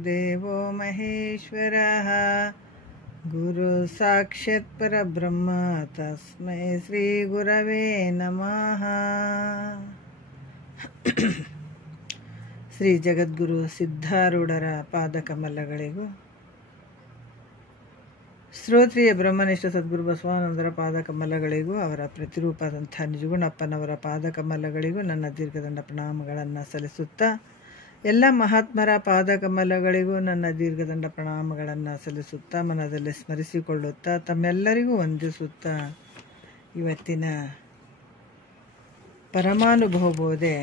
देवो महेश्वरः गुरु साक्षात् परब्रह्म तस्मै श्री गुरवे नमः। ಶ್ರೀ ಜಗದ್ಗುರು ಸಿದ್ಧಾರೂಢರ ಪಾದಕಮಲಗಳಿಗೂ ಶ್ರೋತ್ರಿಯ ಬ್ರಹ್ಮನಿಷ್ಠ ಸದ್ಗುರು ಬಸವಾನಂದರ ಪಾದಕಮಲಗಳಿಗೂ ಅವರ ಪ್ರತಿರೂಪದಂಥ ನಿಜಗುಣಪ್ಪನವರ ಪಾದಕಮಲಗಳಿಗೂ ನನ್ನ ದೀರ್ಘದಂಡ ಪ್ರಣಾಮಗಳನ್ನು ಸಲ್ಲಿಸುತ್ತಾ, ಎಲ್ಲ ಮಹಾತ್ಮರ ಪಾದಕಮಲಗಳಿಗೂ ನನ್ನ ದೀರ್ಘದಂಡ ಪ್ರಣಾಮಗಳನ್ನು ಸಲ್ಲಿಸುತ್ತಾ, ಮನದಲ್ಲಿ ಸ್ಮರಿಸಿಕೊಳ್ಳುತ್ತಾ, ತಮ್ಮೆಲ್ಲರಿಗೂ ವಂದಿಸುತ್ತಾ, ಇವತ್ತಿನ ಪರಮಾನುಭವ ಬೋಧೆ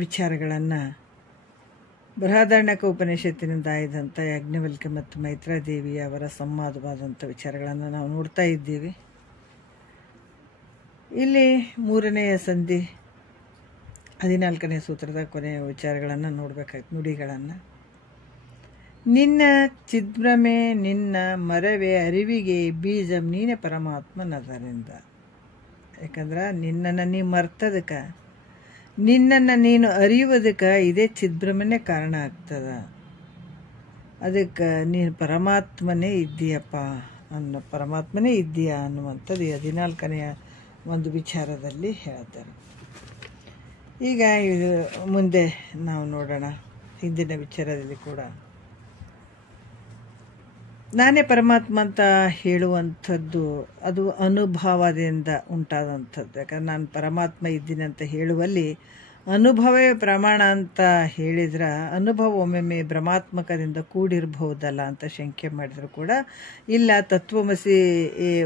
ವಿಚಾರಗಳನ್ನು ಬೃಹದಾರಣ್ಯಕ ಉಪನಿಷತ್ತಿನಿಂದ ಆಯ್ದಂಥ ಯಾಜ್ಞವಲ್ಕ್ಯ ಮತ್ತು ಮೈತ್ರಾದೇವಿ ಅವರ ಸಂವಾದವಾದಂಥ ವಿಚಾರಗಳನ್ನು ನಾವು ನೋಡ್ತಾ ಇದ್ದೀವಿ. ಇಲ್ಲಿ 3ನೆಯ ಸಂಧಿ 14ನೇ ಸೂತ್ರದ ಕೊನೆಯ ವಿಚಾರಗಳನ್ನು ನೋಡಬೇಕಾಯ್ತು. ನುಡಿಗಳನ್ನು: ನಿನ್ನ ಚಿದ್ಭ್ರಮೆ ನಿನ್ನ ಮರವೇ ಅರಿವಿಗೆ ಬೀಜ ನೀನೆ ಪರಮಾತ್ಮನದರಿಂದ. ಯಾಕಂದ್ರೆ ನಿನ್ನನ್ನು ನೀ ಮರ್ತದಕ್ಕೆ, ನಿನ್ನನ್ನು ನೀನು ಅರಿಯುವುದಕ್ಕೆ ಇದೇ ಚಿದ್ಭ್ರಮನೇ ಕಾರಣ ಆಗ್ತದ. ಅದಕ್ಕೆ ನೀನು ಪರಮಾತ್ಮನೇ ಇದ್ದೀಯಪ್ಪ ಪರಮಾತ್ಮನೇ ಇದ್ದೀಯಾ ಅನ್ನುವಂಥದ್ದು 14ನೆಯ ಒಂದು ವಿಚಾರದಲ್ಲಿ ಹೇಳ್ತಾರೆ. ಈಗ ಇದು ಮುಂದೆ ನಾವು ನೋಡೋಣ. ಹಿಂದಿನ ವಿಚಾರದಲ್ಲಿ ಕೂಡ ನಾನೇ ಪರಮಾತ್ಮ ಅಂತ ಹೇಳುವಂಥದ್ದು ಅದು ಅನುಭವದಿಂದ ಉಂಟಾದಂಥದ್ದು. ಯಾಕಂದ್ರೆ ನಾನು ಪರಮಾತ್ಮ ಇದ್ದೀನಿ ಅಂತ ಹೇಳುವಲ್ಲಿ ಅನುಭವವೇ ಪ್ರಮಾಣ ಅಂತ ಹೇಳಿದ್ರೆ, ಅನುಭವ ಒಮ್ಮೊಮ್ಮೆ ಭ್ರಮಾತ್ಮಕದಿಂದ ಕೂಡಿರಬಹುದಲ್ಲ ಅಂತ ಶಂಕೆ ಮಾಡಿದ್ರು ಕೂಡ ಇಲ್ಲ. ತತ್ವಮಸಿ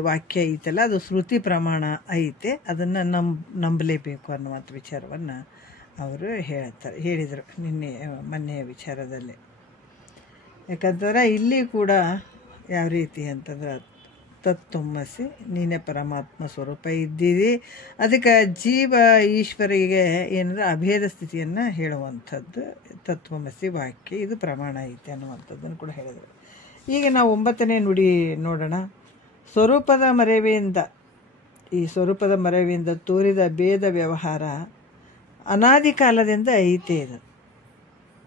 ವಾಕ್ಯ ಐತಲ್ಲ, ಅದು ಶ್ರುತಿ ಪ್ರಮಾಣ ಐತೆ, ಅದನ್ನು ನಂಬಲೇಬೇಕು ಅನ್ನುವಂಥ ವಿಚಾರವನ್ನು ಅವರು ಹೇಳಿದರು ಮೊನ್ನೆಯ ವಿಚಾರದಲ್ಲಿ. ಯಾಕಂತಂದ್ರೆ ಇಲ್ಲಿ ಕೂಡ ಯಾವ ರೀತಿ ಅಂತಂದ್ರೆ ತತ್ವಮಸಿ ನೀನೇ ಪರಮಾತ್ಮ ಸ್ವರೂಪ ಇದ್ದೀವಿ. ಅದಕ್ಕೆ ಜೀವ ಈಶ್ವರಿಗೆ ಏನಂದ್ರೆ ಅಭೇದ ಸ್ಥಿತಿಯನ್ನು ಹೇಳುವಂಥದ್ದು ತತ್ವಮಸಿ ವಾಕ್ಯ, ಇದು ಪ್ರಮಾಣ ಐತೆ ಅನ್ನುವಂಥದ್ದನ್ನು ಕೂಡ ಹೇಳಿದರು. ಈಗ ನಾವು 9ನೇ ನುಡಿ ನೋಡೋಣ. ಸ್ವರೂಪದ ಮರೆವಿಯಿಂದ, ಈ ಸ್ವರೂಪದ ಮರೆವಿಯಿಂದ ತೋರಿದ ಭೇದ ವ್ಯವಹಾರ ಅನಾದಿ ಕಾಲದಿಂದ ಐತೆ. ಇದು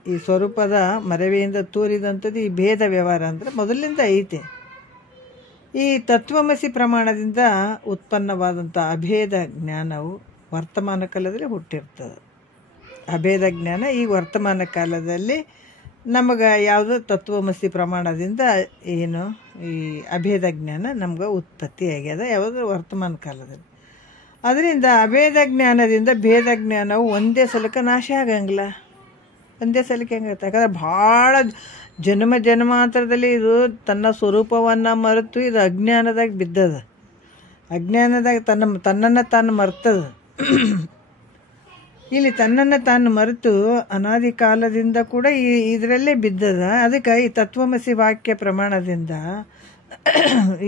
ಈ ಸ್ವರೂಪದ ಮರೆವೆಯಿಂದ ತೋರಿದಂಥದ್ದು ಈ ಭೇದ ವ್ಯವಹಾರ ಅಂದರೆ ಮೊದಲಿನಿಂದ ಐತೆ. ಈ ತತ್ವಮಸಿ ಪ್ರಮಾಣದಿಂದ ಉತ್ಪನ್ನವಾದಂಥ ಅಭೇದ ಜ್ಞಾನವು ವರ್ತಮಾನ ಕಾಲದಲ್ಲಿ ಹುಟ್ಟಿರ್ತದೆ. ಅಭೇದ ಜ್ಞಾನ ಈ ವರ್ತಮಾನ ಕಾಲದಲ್ಲಿ ನಮಗೆ ಯಾವುದೋ ತತ್ವಮಸಿ ಪ್ರಮಾಣದಿಂದ ಏನು ಈ ಅಭೇದ ಜ್ಞಾನ ನಮ್ಗೆ ಉತ್ಪತ್ತಿ ಆಗ್ಯದ ಯಾವುದೋ ವರ್ತಮಾನ ಕಾಲದಲ್ಲಿ. ಅದರಿಂದ ಅಭೇದ ಜ್ಞಾನದಿಂದ ಭೇದ ಜ್ಞಾನವು ಒಂದೇ ಸಲಕ್ಕೆ ನಾಶ ಆಗಂಗಿಲ್ಲ. ಒಂದೇ ಸಲಕ್ಕೆ ಹೆಂಗಾಗುತ್ತೆ? ಯಾಕಂದ್ರೆ ಭಾಳ ಜನ್ಮಾಂತರದಲ್ಲಿ ಇದು ತನ್ನ ಸ್ವರೂಪವನ್ನು ಮರೆತು ಇದು ಅಜ್ಞಾನದಾಗ ಬಿದ್ದದ. ಅಜ್ಞಾನದಾಗ ತನ್ನನ್ನು ತಾನು ಮರ್ತದ. ಇಲ್ಲಿ ತನ್ನನ್ನು ತಾನು ಮರೆತು ಅನಾದಿ ಕಾಲದಿಂದ ಕೂಡ ಇದರಲ್ಲೇ ಬಿದ್ದದ. ಅದಕ್ಕೆ ಈ ತತ್ವಮಸಿ ವಾಕ್ಯ ಪ್ರಮಾಣದಿಂದ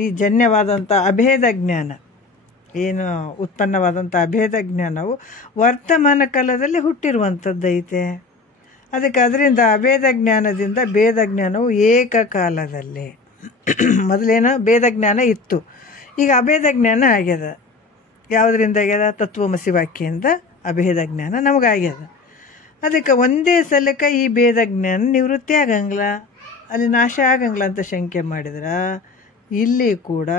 ಈ ಜನ್ಯವಾದಂಥ ಅಭೇದ ಜ್ಞಾನ ಏನು ಉತ್ಪನ್ನವಾದಂಥ ಅಭೇದ ಜ್ಞಾನವು ವರ್ತಮಾನ ಕಾಲದಲ್ಲಿ ಹುಟ್ಟಿರುವಂಥದ್ದು ಐತೆ. ಅದಕ್ಕೆ ಅದರಿಂದ ಅಭೇದ ಜ್ಞಾನದಿಂದ ಭೇದ ಜ್ಞಾನವು ಏಕಕಾಲದಲ್ಲಿ, ಮೊದಲೇನೋ ಭೇದ ಜ್ಞಾನ ಇತ್ತು, ಈಗ ಅಭೇದ ಜ್ಞಾನ ಆಗ್ಯದ. ಯಾವುದರಿಂದ ಆಗ್ಯದ? ತತ್ವಮಸಿ ವಾಕ್ಯದಿಂದ ಅಭೇದ ಜ್ಞಾನ ನಮಗಾಗ್ಯದ. ಅದಕ್ಕೆ ಒಂದೇ ಸಲಕ್ಕೆ ಈ ಭೇದ ಜ್ಞಾನ ನಿವೃತ್ತಿ ಆಗಂಗಿಲ್ಲ, ಅಲ್ಲಿ ನಾಶ ಆಗಂಗಿಲ್ಲ ಅಂತ ಶಂಕೆ ಮಾಡಿದ್ರೆ, ಇಲ್ಲಿ ಕೂಡ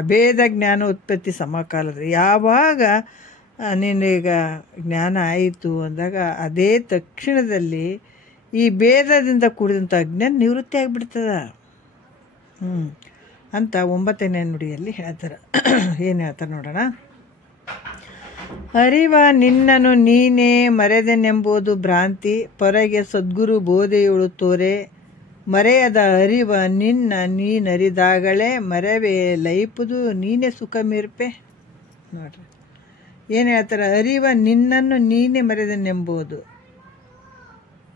ಅಭೇದ ಜ್ಞಾನ ಉತ್ಪತ್ತಿ ಸಮಕಾಲದಲ್ಲಿ ಯಾವಾಗ ನಿನಗ ಜ್ಞಾನ ಆಯಿತು ಅಂದಾಗ ಅದೇ ತಕ್ಷಣದಲ್ಲಿ ಈ ಭೇದದಿಂದ ಕೂಡಿದಂಥ ಅಜ್ಞಾನ ನಿವೃತ್ತಿ ಆಗಿಬಿಡ್ತದ ಅಂತ 9ನೇ ನುಡಿಯಲ್ಲಿ ಹೇಳ್ತಾರೆ. ಏನು ಹೇಳ್ತಾರೆ ನೋಡೋಣ. ಅರಿವ ನಿನ್ನನು ನೀನೇ ಮರೆದೆನೆಂಬುದು ಭ್ರಾಂತಿ, ಹೊರಗೆ ಸದ್ಗುರು ಬೋಧೆಯುಳು ತೋರೆ, ಮರೆಯದ ಅರಿವ ನಿನ್ನ ನೀನರಿದಾಗಲೇ ಮರೆವೇ ಲೈಪುದು ನೀನೇ ಸುಖ ಮೀರ್ಪೆ. ನೋಡ್ರಿ ಏನು ಹೇಳ್ತಾರೆ. ಅರಿವ ನಿನ್ನನ್ನು ನೀನೇ ಮರೆದನೆಂಬುದು,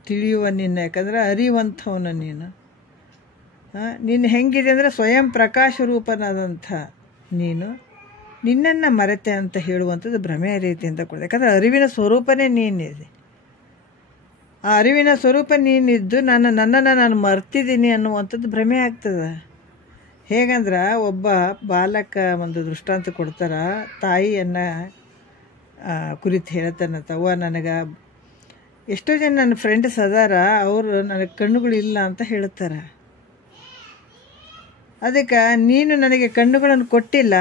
ತಿಳಿಯುವ ನಿನ್ನ. ಯಾಕಂದ್ರೆ ಅರಿವಂಥವನು ನೀನು ಹೆಂಗಿದೆ ಅಂದರೆ ಸ್ವಯಂ ಪ್ರಕಾಶ ರೂಪನಾದಂಥ ನೀನು ನಿನ್ನನ್ನು ಮರೆತೆ ಅಂತ ಹೇಳುವಂಥದ್ದು ಭ್ರಮೆಯ ರೀತಿ ಅಂತ ಕೊಡ್ತದೆ. ಯಾಕಂದರೆ ಅರಿವಿನ ಸ್ವರೂಪನೇ ನೀನಿದೆ. ಆ ಅರಿವಿನ ಸ್ವರೂಪ ನೀನಿದ್ದು ನನ್ನನ್ನು ನಾನು ಮರ್ತಿದ್ದೀನಿ ಅನ್ನುವಂಥದ್ದು ಭ್ರಮೆ ಆಗ್ತದೆ. ಹೇಗಂದ್ರೆ ಒಬ್ಬ ಬಾಲಕ ಒಂದು ದೃಷ್ಟಾಂತ ಕೊಡ್ತಾರ. ತಾಯಿಯನ್ನು ಕುರಿತು ಹೇಳ್ತಾನಂತ, ಅವ್ವ ನನಗೆ ಎಷ್ಟೋ ಜನ ನನ್ನ ಫ್ರೆಂಡ್ಸ್ ಅದಾರ, ಅವರು ನನಗೆ ಕಣ್ಣುಗಳಿಲ್ಲ ಅಂತ ಹೇಳ್ತಾರೆ. ಅದಕ್ಕೆ ನೀನು ನನಗೆ ಕಣ್ಣುಗಳನ್ನು ಕೊಟ್ಟಿಲ್ಲ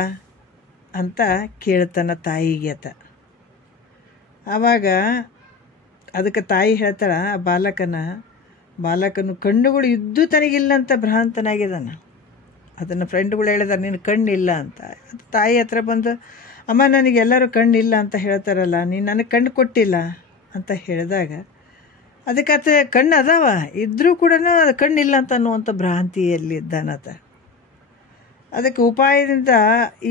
ಅಂತ ಕೇಳ್ತಾನ ತಾಯಿಗೆ ಆತ. ಆವಾಗ ಅದಕ್ಕೆ ತಾಯಿ ಹೇಳ್ತಾಳ, ಬಾಲಕನು ಕಣ್ಣುಗಳು ಇದ್ದು ತನಗಿಲ್ಲ ಅಂತ ಭ್ರಾಂತನಾಗಿದ್ದಾನ. ಅದನ್ನು ಫ್ರೆಂಡ್ಗಳು ಹೇಳಿದಾರೆ, ನೀನು ಕಣ್ಣಿಲ್ಲ ಅಂತ. ಅದು ತಾಯಿ ಹತ್ರ ಬಂದು, ಅಮ್ಮ ನನಗೆ ಎಲ್ಲರೂ ಕಣ್ಣಿಲ್ಲ ಅಂತ ಹೇಳ್ತಾರಲ್ಲ, ನೀನು ನನಗೆ ಕಣ್ಣು ಕೊಟ್ಟಿಲ್ಲ ಅಂತ ಹೇಳಿದಾಗ ಅದಕ್ಕೆ ಆತ ಕಣ್ಣು ಅದಾವ ಇದ್ರೂ ಕೂಡ ಕಣ್ಣಿಲ್ಲ ಅಂತ ಅನ್ನುವಂಥ ಭ್ರಾಂತಿಯಲ್ಲಿದ್ದಾನತ. ಅದಕ್ಕೆ ಉಪಾಯದಿಂದ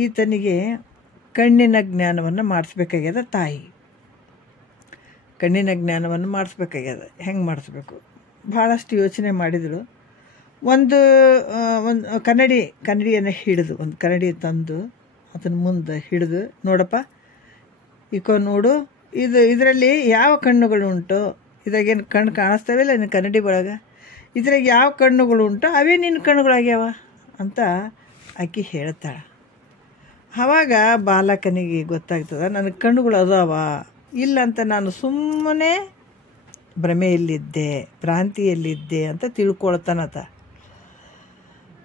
ಈತನಿಗೆ ಕಣ್ಣಿನ ಜ್ಞಾನವನ್ನು ಮಾಡಿಸ್ಬೇಕಾಗ್ಯದ ತಾಯಿ. ಕಣ್ಣಿನ ಜ್ಞಾನವನ್ನು ಮಾಡಿಸ್ಬೇಕಾಗ್ಯದ. ಹೆಂಗೆ ಮಾಡಿಸ್ಬೇಕು ಭಾಳಷ್ಟು ಯೋಚನೆ ಮಾಡಿದಳು. ಒಂದು ಕನ್ನಡಿಯನ್ನು ಹಿಡಿದು, ಒಂದು ಕನ್ನಡಿ ತಂದು ಅದನ್ನು ಮುಂದೆ ಹಿಡಿದು, ನೋಡಪ್ಪ ಇಕೋ ನೋಡು, ಇದರಲ್ಲಿ ಯಾವ ಕಣ್ಣುಗಳು ಉಂಟು, ಇದಾಗೇನು ಕಣ್ಣು ಕಾಣಿಸ್ತಾವಿಲ್ಲ ನಿನ್ನ ಕನ್ನಡಿ ಒಳಗೆ, ಇದ್ರಾಗ ಯಾವ ಕಣ್ಣುಗಳು ಉಂಟು ಅವೇ ನಿನ್ನ ಕಣ್ಣುಗಳಾಗ್ಯಾವ ಅಂತ ಆಕೆ ಹೇಳ್ತಾಳೆ. ಆವಾಗ ಬಾಲಕನಿಗೆ ಗೊತ್ತಾಗ್ತದೆ, ನನಗೆ ಕಣ್ಣುಗಳು ಅದಾವ ಇಲ್ಲ ಅಂತ ನಾನು ಸುಮ್ಮನೆ ಭ್ರಮೆಯಲ್ಲಿದ್ದೆ, ಭ್ರಾಂತಿಯಲ್ಲಿದ್ದೆ ಅಂತ ತಿಳ್ಕೊಳ್ತಾನತ.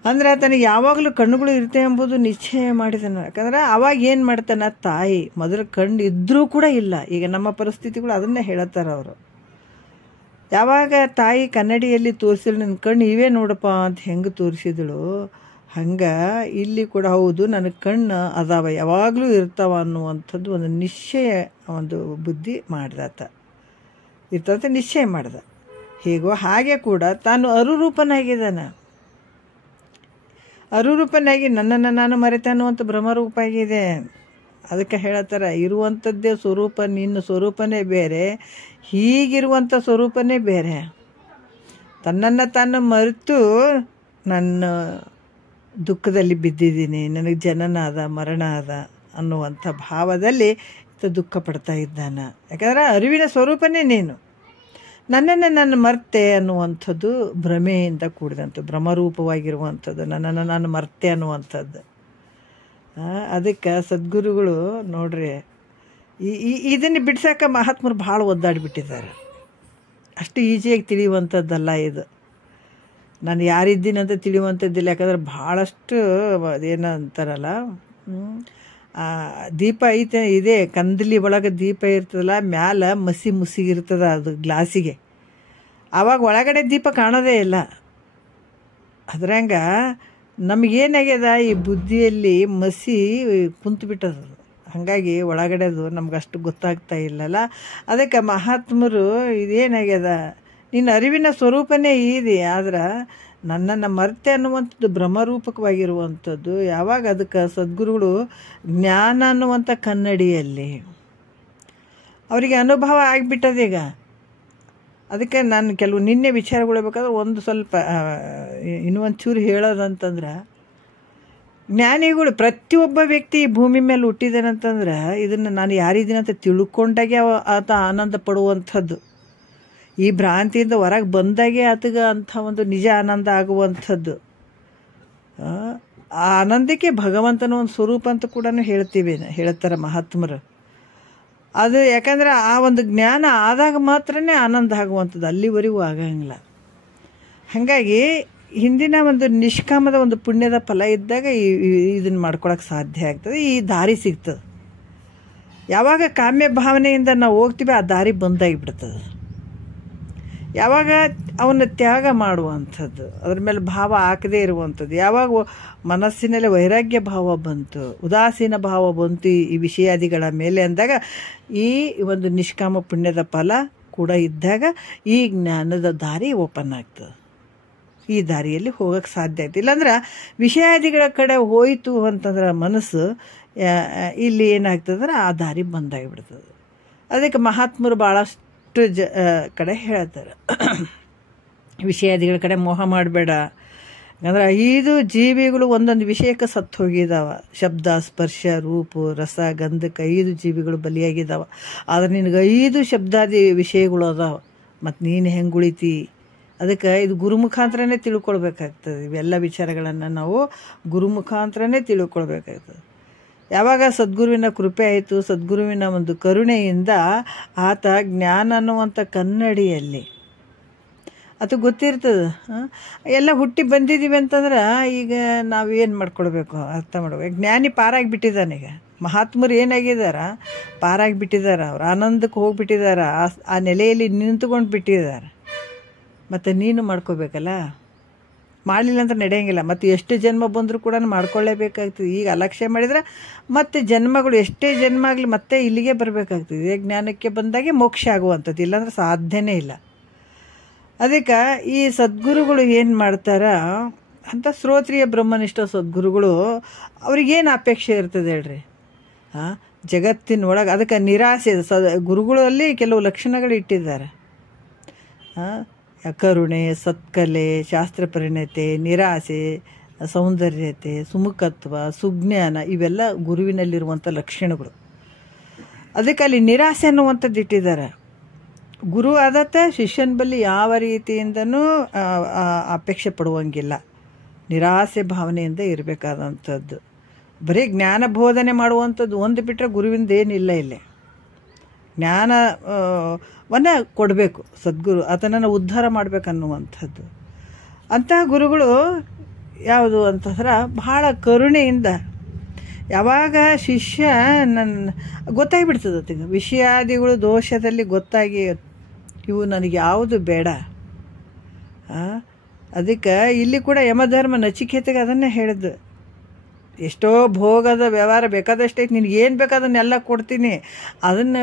ಅಂದರೆ ಆತನಿಗೆ ಯಾವಾಗಲೂ ಕಣ್ಣುಗಳು ಇರ್ತವೆ ಎಂಬುದು ನಿಶ್ಚಯ ಮಾಡಿದಾನೆ. ಯಾಕಂದ್ರೆ ಅವಾಗ ಏನು ಮಾಡ್ತಾನೆ ತಾಯಿ, ಮೊದಲು ಕಣ್ಣು ಇದ್ದರೂ ಕೂಡ ಇಲ್ಲ. ಈಗ ನಮ್ಮ ಪರಿಸ್ಥಿತಿಗಳು ಅದನ್ನೇ ಹೇಳ್ತಾರೆ ಅವರು. ಯಾವಾಗ ತಾಯಿ ಕನ್ನಡಿಯಲ್ಲಿ ತೋರಿಸಿದ್ರು, ನನ್ನ ಕಣ್ಣು ಇವೇ ನೋಡಪ್ಪ ಅಂತ ಹೆಂಗೆ ತೋರಿಸಿದಳು, ಹಂಗೆ ಇಲ್ಲಿ ಕೂಡ ಹೌದು ನನಗೆ ಕಣ್ಣು ಅದಾವ, ಯಾವಾಗಲೂ ಇರ್ತಾವ ಅನ್ನುವಂಥದ್ದು ಒಂದು ನಿಶ್ಚಯ, ಒಂದು ಬುದ್ಧಿ ಮಾಡ್ದಾತ, ಇರ್ತಂತ ನಿಶ್ಚಯ ಮಾಡ್ದ. ಹೇಗೋ ಹಾಗೆ ಕೂಡ ತಾನು ಅರುರೂಪನಾಗಿದ್ದಾನೆ. ಅರುರೂಪನಾಗಿ ನನ್ನನ್ನು ನಾನು ಮರೆತೆ ಅನ್ನುವಂಥ ಭ್ರಮರೂಪ ಆಗಿದೆ. ಅದಕ್ಕೆ ಹೇಳತ್ತಾರ, ಇರುವಂಥದ್ದೇ ಸ್ವರೂಪ, ನಿನ್ನ ಸ್ವರೂಪನೇ ಬೇರೆ, ಹೀಗಿರುವಂಥ ಸ್ವರೂಪನೇ ಬೇರೆ. ತನ್ನನ್ನು ತಾನು ಮರೆತು ನನ್ನ ದುಃಖದಲ್ಲಿ ಬಿದ್ದಿದ್ದೀನಿ, ನನಗೆ ಜನನ ಅದ ಮರಣ ಅದ ಅನ್ನುವಂಥ ಭಾವದಲ್ಲಿ ದುಃಖ ಪಡ್ತಾ ಇದ್ದಾನೆ. ಯಾಕಂದ್ರೆ ಅರಿವಿನ ಸ್ವರೂಪನೇ ನೀನು, ನನ್ನನ್ನು ನಾನು ಮರ್ತೆ ಅನ್ನುವಂಥದ್ದು ಭ್ರಮೆಯಿಂದ ಕೂಡಿದಂಥ ಭ್ರಮರೂಪವಾಗಿರುವಂಥದ್ದು, ನನ್ನನ್ನು ನಾನು ಮರ್ತೆ ಅನ್ನುವಂಥದ್ದು. ಅದಕ್ಕೆ ಸದ್ಗುರುಗಳು ನೋಡ್ರಿ, ಇದನ್ನು ಬಿಡ್ಸೋಕೆ ಮಹಾತ್ಮರು ಭಾಳ ಒದ್ದಾಡಿಬಿಟ್ಟಿದ್ದಾರೆ. ಅಷ್ಟು ಈಸಿಯಾಗಿ ತಿಳಿಯುವಂಥದ್ದಲ್ಲ ಇದು. ನಾನು ಯಾರಿದ್ದೀನಿ ಅಂತ ತಿಳಿಯುವಂಥದ್ದಿಲ್ಲ. ಯಾಕಂದ್ರೆ ಭಾಳಷ್ಟು ಅದೇನೋ ಅಂತಾರಲ್ಲ, ದೀಪ ಇದೆ, ಕಂದಲಿ ಒಳಗೆ ದೀಪ ಇರ್ತದಲ್ಲ, ಮ್ಯಾಲ ಮುಸಿಗಿರ್ತದ ಅದು ಗ್ಲಾಸಿಗೆ, ಆವಾಗ ಒಳಗಡೆ ದೀಪ ಕಾಣೋದೇ ಇಲ್ಲ. ಅದ್ರಂಗೆ ನಮಗೇನಾಗ್ಯದ, ಈ ಬುದ್ಧಿಯಲ್ಲಿ ಮಸಿ ಕುಂತುಬಿಟ್ಟದ, ಹಾಗಾಗಿ ಒಳಗಡೆದು ನಮಗಷ್ಟು ಗೊತ್ತಾಗ್ತಾ ಇಲ್ಲಲ್ಲ. ಅದಕ್ಕೆ ಮಹಾತ್ಮರು ಇದೇನಾಗ್ಯದ, ನಿನ್ನ ಅರಿವಿನ ಸ್ವರೂಪನೇ ಇದೆ, ಆದ್ರೆ ನನ್ನನ್ನು ಮರ್ತೆ ಅನ್ನುವಂಥದ್ದು ಭ್ರಮರೂಪಕವಾಗಿರುವಂಥದ್ದು. ಯಾವಾಗ ಅದಕ್ಕೆ ಸದ್ಗುರುಗಳು ಜ್ಞಾನ ಅನ್ನುವಂಥ ಕನ್ನಡಿಯಲ್ಲಿ ಅವರಿಗೆ ಅನುಭವ ಆಗಿಬಿಟ್ಟದೀಗ. ಅದಕ್ಕೆ ನಾನು ಕೆಲವು ನಿನ್ನೆ ವಿಚಾರಗಳು ಬೇಕಾದ್ರೆ ಒಂದು ಸ್ವಲ್ಪ ಇನ್ನೊಂದು ಚೂರು ಹೇಳೋದಂತಂದ್ರೆ, ಜ್ಞಾನಿಗಳು ಪ್ರತಿಯೊಬ್ಬ ವ್ಯಕ್ತಿ ಭೂಮಿ ಮೇಲೆ ಹುಟ್ಟಿದಾನಂತಂದ್ರೆ ಇದನ್ನು ನಾನು ಯಾರಿದ್ದೀನಿ ಅಂತ ತಿಳ್ಕೊಂಡಾಗೆ ಆತ ಆನಂದ ಪಡುವಂಥದ್ದು. ಈ ಭ್ರಾಂತಿಯಿಂದ ಹೊರಗೆ ಬಂದಾಗೆ ಆತಗೆ ಅಂಥ ಒಂದು ನಿಜ ಆನಂದ ಆಗುವಂಥದ್ದು. ಆ ಆನಂದಕ್ಕೆ ಭಗವಂತನ ಒಂದು ಸ್ವರೂಪ ಅಂತ ಕೂಡ ಹೇಳ್ತಾರೆ ಮಹಾತ್ಮರು. ಅದು ಯಾಕಂದರೆ ಆ ಒಂದು ಜ್ಞಾನ ಆದಾಗ ಮಾತ್ರನೇ ಆನಂದ ಆಗುವಂಥದ್ದು, ಅಲ್ಲಿವರೆಗೂ ಆಗಂಗಿಲ್ಲ. ಹಾಗಾಗಿ ಹಿಂದಿನ ಒಂದು ನಿಷ್ಕಾಮದ ಒಂದು ಪುಣ್ಯದ ಫಲ ಇದ್ದಾಗ ಇದನ್ನು ಮಾಡ್ಕೊಳಕ್ಕೆ ಸಾಧ್ಯ ಆಗ್ತದೆ, ಈ ದಾರಿ ಸಿಗ್ತದೆ. ಯಾವಾಗ ಕಾಮ್ಯ ಭಾವನೆಯಿಂದ ನಾವು ಹೋಗ್ತೀವಿ ಆ ದಾರಿ ಬಂದಾಗಿಬಿಡ್ತದೆ. ಯಾವಾಗ ಅವನ್ನ ತ್ಯಾಗ ಮಾಡುವಂಥದ್ದು, ಅದ್ರ ಮೇಲೆ ಭಾವ ಹಾಕದೇ ಇರುವಂಥದ್ದು, ಯಾವಾಗ ಮನಸ್ಸಿನಲ್ಲಿ ವೈರಾಗ್ಯ ಭಾವ ಬಂತು, ಉದಾಸೀನ ಭಾವ ಬಂತು ಈ ವಿಷಯಾದಿಗಳ ಮೇಲೆ ಅಂದಾಗ ಈ ಒಂದು ನಿಷ್ಕಾಮ ಪುಣ್ಯದ ಫಲ ಕೂಡ ಇದ್ದಾಗ ಈ ಜ್ಞಾನದ ದಾರಿ ಓಪನ್ ಆಗ್ತದೆ. ಈ ದಾರಿಯಲ್ಲಿ ಹೋಗೋಕ್ಕೆ ಸಾಧ್ಯ ಆಗ್ತದೆ. ಇಲ್ಲಾಂದ್ರೆ ವಿಷಯಾದಿಗಳ ಕಡೆ ಹೋಯಿತು ಅಂತಂದ್ರೆ ಮನಸ್ಸು ಇಲ್ಲಿ ಏನಾಗ್ತದಂದ್ರೆ ಆ ದಾರಿ ಬಂದಾಗಿಬಿಡ್ತದೆ. ಅದಕ್ಕೆ ಮಹಾತ್ಮರು ಭಾಳಷ್ಟು ಕಡೆ ಹೇಳ್ತಾರೆ, ವಿಷಯಾದಿಗಳ ಕಡೆ ಮೋಹ ಮಾಡಬೇಡ. ಯಾಕಂದ್ರೆ 5 ಜೀವಿಗಳು ಒಂದೊಂದು ವಿಷಯಕ್ಕೆ ಸತ್ತು ಹೋಗಿದ್ದಾವ. ಶಬ್ದ, ಸ್ಪರ್ಶ, ರೂಪ, ರಸ, ಗಂಧಕ್ಕೆ 5 ಜೀವಿಗಳು ಬಲಿಯಾಗಿದ್ದಾವ. ಆದ್ರೆ ನಿನಗೆ 5 ಶಬ್ದಾದಿ ವಿಷಯಗಳು ಅದಾವ. ಮತ್ತು ನೀನು ಹೆಂಗೆ ಉಳಿತಿ? ಅದಕ್ಕೆ ಇದು ಗುರುಮುಖಾಂತರನೇ ತಿಳ್ಕೊಳ್ಬೇಕಾಗ್ತದೆ. ಇವೆಲ್ಲ ವಿಚಾರಗಳನ್ನು ನಾವು ಗುರುಮುಖಾಂತರನೇ ತಿಳ್ಕೊಳ್ಬೇಕಾಗ್ತದೆ. ಯಾವಾಗ ಸದ್ಗುರುವಿನ ಕೃಪೆ ಆಯಿತು, ಸದ್ಗುರುವಿನ ಒಂದು ಕರುಣೆಯಿಂದ ಆತ ಜ್ಞಾನ ಅನ್ನುವಂಥ ಕನ್ನಡಿಯಲ್ಲಿ ಅದು ಗೊತ್ತಿರ್ತದೆ. ಎಲ್ಲ ಹುಟ್ಟಿ ಬಂದಿದ್ದೀವಿ ಅಂತಂದ್ರೆ ಈಗ ನಾವೇನು ಮಾಡ್ಕೊಳ್ಬೇಕು ಅರ್ಥ ಮಾಡ್ಬೇಕು. ಜ್ಞಾನಿ ಪಾರಾಗಿಬಿಟ್ಟಿದ್ದಾನೆ. ಈಗ ಮಹಾತ್ಮರು ಏನಾಗಿದ್ದಾರ, ಪಾರಾಗಿಬಿಟ್ಟಿದ್ದಾರೆ. ಅವ್ರು ಆನಂದಕ್ಕೆ ಹೋಗಿಬಿಟ್ಟಿದ್ದಾರೆ, ಆ ನೆಲೆಯಲ್ಲಿ ನಿಂತುಕೊಂಡು ಬಿಟ್ಟಿದ್ದಾರೆ. ಮತ್ತು ನೀನು ಮಾಡ್ಕೋಬೇಕಲ್ಲ, ಮಾಡಲಿಲ್ಲ ಅಂತ ನಡೆಯೋಂಗಿಲ್ಲ. ಮತ್ತು ಎಷ್ಟು ಜನ್ಮ ಬಂದರೂ ಕೂಡ ಮಾಡ್ಕೊಳ್ಳೇಬೇಕಾಗ್ತದೆ. ಈಗ ಅಲಕ್ಷ್ಯ ಮಾಡಿದರೆ ಮತ್ತೆ ಜನ್ಮಗಳು ಎಷ್ಟೇ ಜನ್ಮ ಆಗಲಿ ಮತ್ತೆ ಇಲ್ಲಿಗೆ ಬರಬೇಕಾಗ್ತದೆ. ಜ್ಞಾನಕ್ಕೆ ಬಂದಾಗೆ ಮೋಕ್ಷ ಆಗುವಂಥದ್ದು, ಇಲ್ಲಾಂದ್ರೆ ಸಾಧ್ಯನೇ ಇಲ್ಲ. ಅದಕ್ಕೆ ಈ ಸದ್ಗುರುಗಳು ಏನು ಮಾಡ್ತಾರ ಅಂತ, ಶ್ರೋತ್ರಿಯ ಬ್ರಹ್ಮನಿಷ್ಠ ಸದ್ಗುರುಗಳು ಅವ್ರಿಗೇನು ಅಪೇಕ್ಷೆ ಇರ್ತದೆ ಹೇಳ್ರಿ? ಜಗತ್ತಿನೊಳಗೆ ಅದಕ್ಕೆ ನಿರಾಸೆ ಗುರುಗಳಲ್ಲಿ ಕೆಲವು ಲಕ್ಷಣಗಳು ಇಟ್ಟಿದ್ದಾರೆ. ಕರುಣೆ, ಸತ್ಕಲೆ, ಶಾಸ್ತ್ರ ಪರಿಣತೆ, ನಿರಾಸೆ, ಸೌಂದರ್ಯತೆ, ಸುಮುಖತ್ವ, ಸುಜ್ಞಾನ, ಇವೆಲ್ಲ ಗುರುವಿನಲ್ಲಿರುವಂಥ ಲಕ್ಷಣಗಳು. ಅದಕ್ಕೆ ಅಲ್ಲಿ ನಿರಾಸೆ ಅನ್ನುವಂಥದ್ದು ಇಟ್ಟಿದ್ದಾರೆ. ಗುರು ಆದತ್ತ ಶಿಷ್ಯನ ಬಳಿ ಯಾವ ರೀತಿಯಿಂದನೂ ಅಪೇಕ್ಷೆ ಪಡುವಂಗಿಲ್ಲ. ನಿರಾಸೆ ಭಾವನೆಯಿಂದ ಇರಬೇಕಾದಂಥದ್ದು. ಬರೀ ಜ್ಞಾನ ಬೋಧನೆ ಮಾಡುವಂಥದ್ದು ಒಂದು ಬಿಟ್ಟರೆ ಗುರುವಿಂದ ಏನಿಲ್ಲ. ಇಲ್ಲೇ ಜ್ಞಾನವನ್ನು ಕೊಡಬೇಕು ಸದ್ಗುರು, ಆತನನ್ನು ಉದ್ಧಾರ ಮಾಡಬೇಕನ್ನುವಂಥದ್ದು. ಅಂತಹ ಗುರುಗಳು ಯಾವುದು ಅಂತಂದ್ರೆ ಭಾಳ ಕರುಣೆಯಿಂದ, ಯಾವಾಗ ಶಿಷ್ಯ ಗೊತ್ತಾಗಿಬಿಡ್ತದೆ ವಿಷಯಾದಿಗಳು ದೋಷದಲ್ಲಿ ಗೊತ್ತಾಗಿ ಇವು ನನಗೆ ಯಾವುದು ಬೇಡ. ಅದಕ್ಕೆ ಇಲ್ಲಿ ಕೂಡ ಯಮಧರ್ಮ ನಚಿಕೇತೆಗೆ ಅದನ್ನೇ ಹೇಳಿದ್ದು. ಎಷ್ಟೋ ಭೋಗದ ವ್ಯವಹಾರ ಬೇಕಾದಷ್ಟೈತೆ, ನಿನಗೇನು ಬೇಕಾದನ್ನೆಲ್ಲ ಕೊಡ್ತೀನಿ, ಅದನ್ನು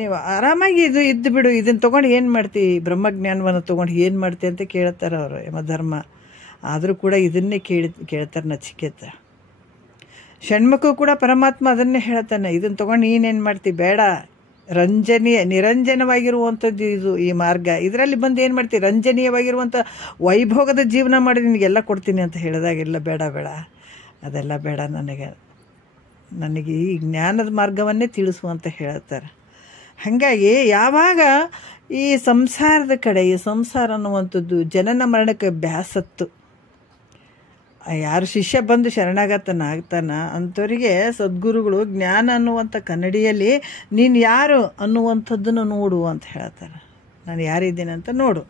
ನೀವು ಆರಾಮಾಗಿ ಇದ್ದು ಬಿಡು, ಇದನ್ನು ತೊಗೊಂಡು ಏನು ಮಾಡ್ತೀವಿ, ಬ್ರಹ್ಮಜ್ಞಾನವನ್ನು ತೊಗೊಂಡು ಏನು ಮಾಡ್ತೀವಿ ಅಂತ ಕೇಳ್ತಾರೆ ಅವರು ಯಮಧರ್ಮ. ಆದರೂ ಕೂಡ ಇದನ್ನೇ ಕೇಳ್ತಾರೆ ನಚಿಕೇತ. ಷಣ್ಮುಖ ಕೂಡ ಪರಮಾತ್ಮ ಅದನ್ನೇ ಹೇಳ್ತಾನೆ, ಇದನ್ನು ತೊಗೊಂಡು ನೀನೇನು ಮಾಡ್ತೀವಿ, ಬೇಡ, ನಿರಂಜನವಾಗಿರುವಂಥದ್ದು ಇದು ಈ ಮಾರ್ಗ, ಇದರಲ್ಲಿ ಬಂದು ಏನು ಮಾಡ್ತೀವಿ, ರಂಜನೀಯವಾಗಿರುವಂಥ ವೈಭೋಗದ ಜೀವನ ಮಾಡಿ ನಿನಗೆಲ್ಲ ಕೊಡ್ತೀನಿ ಅಂತ ಹೇಳಿದಾಗೆಲ್ಲ ಬೇಡ ಬೇಡ, ಅದೆಲ್ಲ ಬೇಡ, ನನಗೆ ಈ ಜ್ಞಾನದ ಮಾರ್ಗವನ್ನೇ ತಿಳಿಸು ಅಂತ ಹೇಳ್ತಾರೆ. ಹಾಗಾಗಿ ಯಾವಾಗ ಈ ಸಂಸಾರದ ಕಡೆ, ಈ ಸಂಸಾರ ಅನ್ನುವಂಥದ್ದು ಜನನ ಮರಣಕ್ಕೆ ಬ್ಯಾಸತ್ತು, ಯಾರು ಶಿಷ್ಯ ಬಂದು ಶರಣಾಗತನಾಗ್ತಾನ ಅಂಥವರಿಗೆ ಸದ್ಗುರುಗಳು ಜ್ಞಾನ ಅನ್ನುವಂಥ ಕನ್ನಡಿಯಲ್ಲಿ ನೀನು ಯಾರು ಅನ್ನುವಂಥದ್ದನ್ನು ನೋಡು ಅಂತ ಹೇಳ್ತಾರೆ. ನಾನು ಯಾರಿದ್ದೇನೆ ಅಂತ ನೋಡು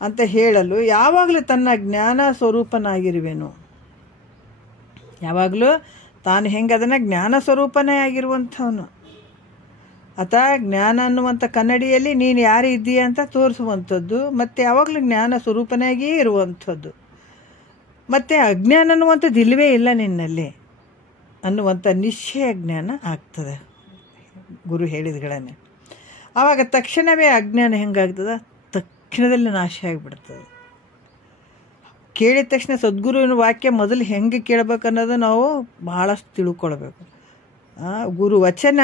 ಅಂತ ಹೇಳಲು ಯಾವಾಗಲೂ ತನ್ನ ಜ್ಞಾನ ಸ್ವರೂಪನಾಗಿರುವೆನು, ಯಾವಾಗಲೂ ತಾನು ಹೆಂಗದನ್ನು ಜ್ಞಾನ ಸ್ವರೂಪನೇ ಆಗಿರುವಂಥವನು. ಆತ ಜ್ಞಾನ ಅನ್ನುವಂಥ ಕನ್ನಡಿಯಲ್ಲಿ ನೀನು ಯಾರು ಇದ್ದೀಯ ಅಂತ ತೋರಿಸುವಂಥದ್ದು, ಮತ್ತು ಯಾವಾಗಲೂ ಜ್ಞಾನ ಸ್ವರೂಪನಾಗಿಯೇ ಇರುವಂಥದ್ದು. ಮತ್ತು ಅಜ್ಞಾನ ಅನ್ನುವಂಥದ್ದು ಇಲ್ಲವೇ ಇಲ್ಲ ನಿನ್ನಲ್ಲಿ ಅನ್ನುವಂಥ ನಿಶ್ಚಯ ಜ್ಞಾನ ಆಗ್ತದೆ ಗುರು ಹೇಳಿದಗಳನ್ನೇ. ಆವಾಗ ತಕ್ಷಣವೇ ಅಜ್ಞಾನ ಹೆಂಗಾಗ್ತದೆ, ತಕ್ಷಣದಲ್ಲಿ ನಾಶ ಆಗಿಬಿಡ್ತದೆ. ಕೇಳಿದ ತಕ್ಷಣ ಸದ್ಗುರುವಿನ ವಾಕ್ಯ ಮೊದಲು ಹೆಂಗೆ ಕೇಳಬೇಕು ಅನ್ನೋದು ನಾವು ಭಾಳಷ್ಟು ತಿಳ್ಕೊಳ್ಬೇಕು. ಗುರು ವಚನ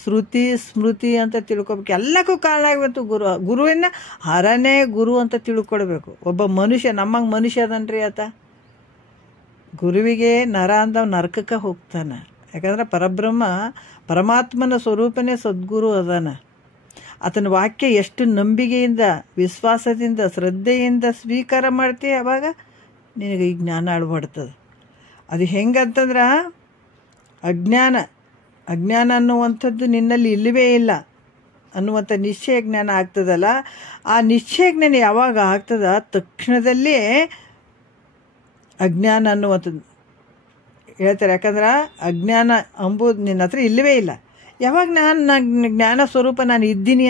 ಶ್ರುತಿ ಸ್ಮೃತಿ ಅಂತ ತಿಳ್ಕೊಬೇಕು. ಎಲ್ಲಕ್ಕೂ ಕಾರಣ ಆಗಬೇಕು ಗುರುವಿನ ಹರನೇ ಗುರು ಅಂತ ತಿಳ್ಕೊಳ್ಬೇಕು. ಒಬ್ಬ ಮನುಷ್ಯ ನಮ್ಮಂಗೆ ಮನುಷ್ಯ ಅದನ್ರಿ ಆತ. ಗುರುವಿಗೆ ನರ ಅಂದವ ನರಕಕ್ಕೆ ಹೋಗ್ತಾನೆ. ಯಾಕಂದ್ರೆ ಪರಮಾತ್ಮನ ಸ್ವರೂಪನೇ ಸದ್ಗುರು ಅದಾನ. ಆತನ ವಾಕ್ಯ ಎಷ್ಟು ನಂಬಿಕೆಯಿಂದ, ವಿಶ್ವಾಸದಿಂದ, ಶ್ರದ್ಧೆಯಿಂದ ಸ್ವೀಕಾರ ಮಾಡ್ತೀವಿ, ಆವಾಗ ನಿನಗೆ ಈ ಜ್ಞಾನ ಅಳವಡ್ತದೆ. ಅದು ಹೆಂಗಂತಂದ್ರೆ ಅಜ್ಞಾನ ಅನ್ನುವಂಥದ್ದು ನಿನ್ನಲ್ಲಿ ಇಲ್ಲವೇ ಇಲ್ಲ ಅನ್ನುವಂಥ ನಿಶ್ಚಯ ಜ್ಞಾನ ಆಗ್ತದಲ್ಲ, ಆ ನಿಶ್ಚಯ ಜ್ಞಾನ ಯಾವಾಗ ಆಗ್ತದ ತಕ್ಷಣದಲ್ಲೇ ಅಜ್ಞಾನ ಅನ್ನುವಂಥದ್ದು ಹೇಳ್ತಾರೆ. ಯಾಕಂದ್ರೆ ಅಜ್ಞಾನ ಅಂಬುದು ನಿನ್ನ ಹತ್ರ ಇಲ್ಲವೇ ಇಲ್ಲ. ಯಾವಾಗ ನಾನು ಜ್ಞಾನ ಸ್ವರೂಪ ನಾನು ಇದ್ದೀನಿ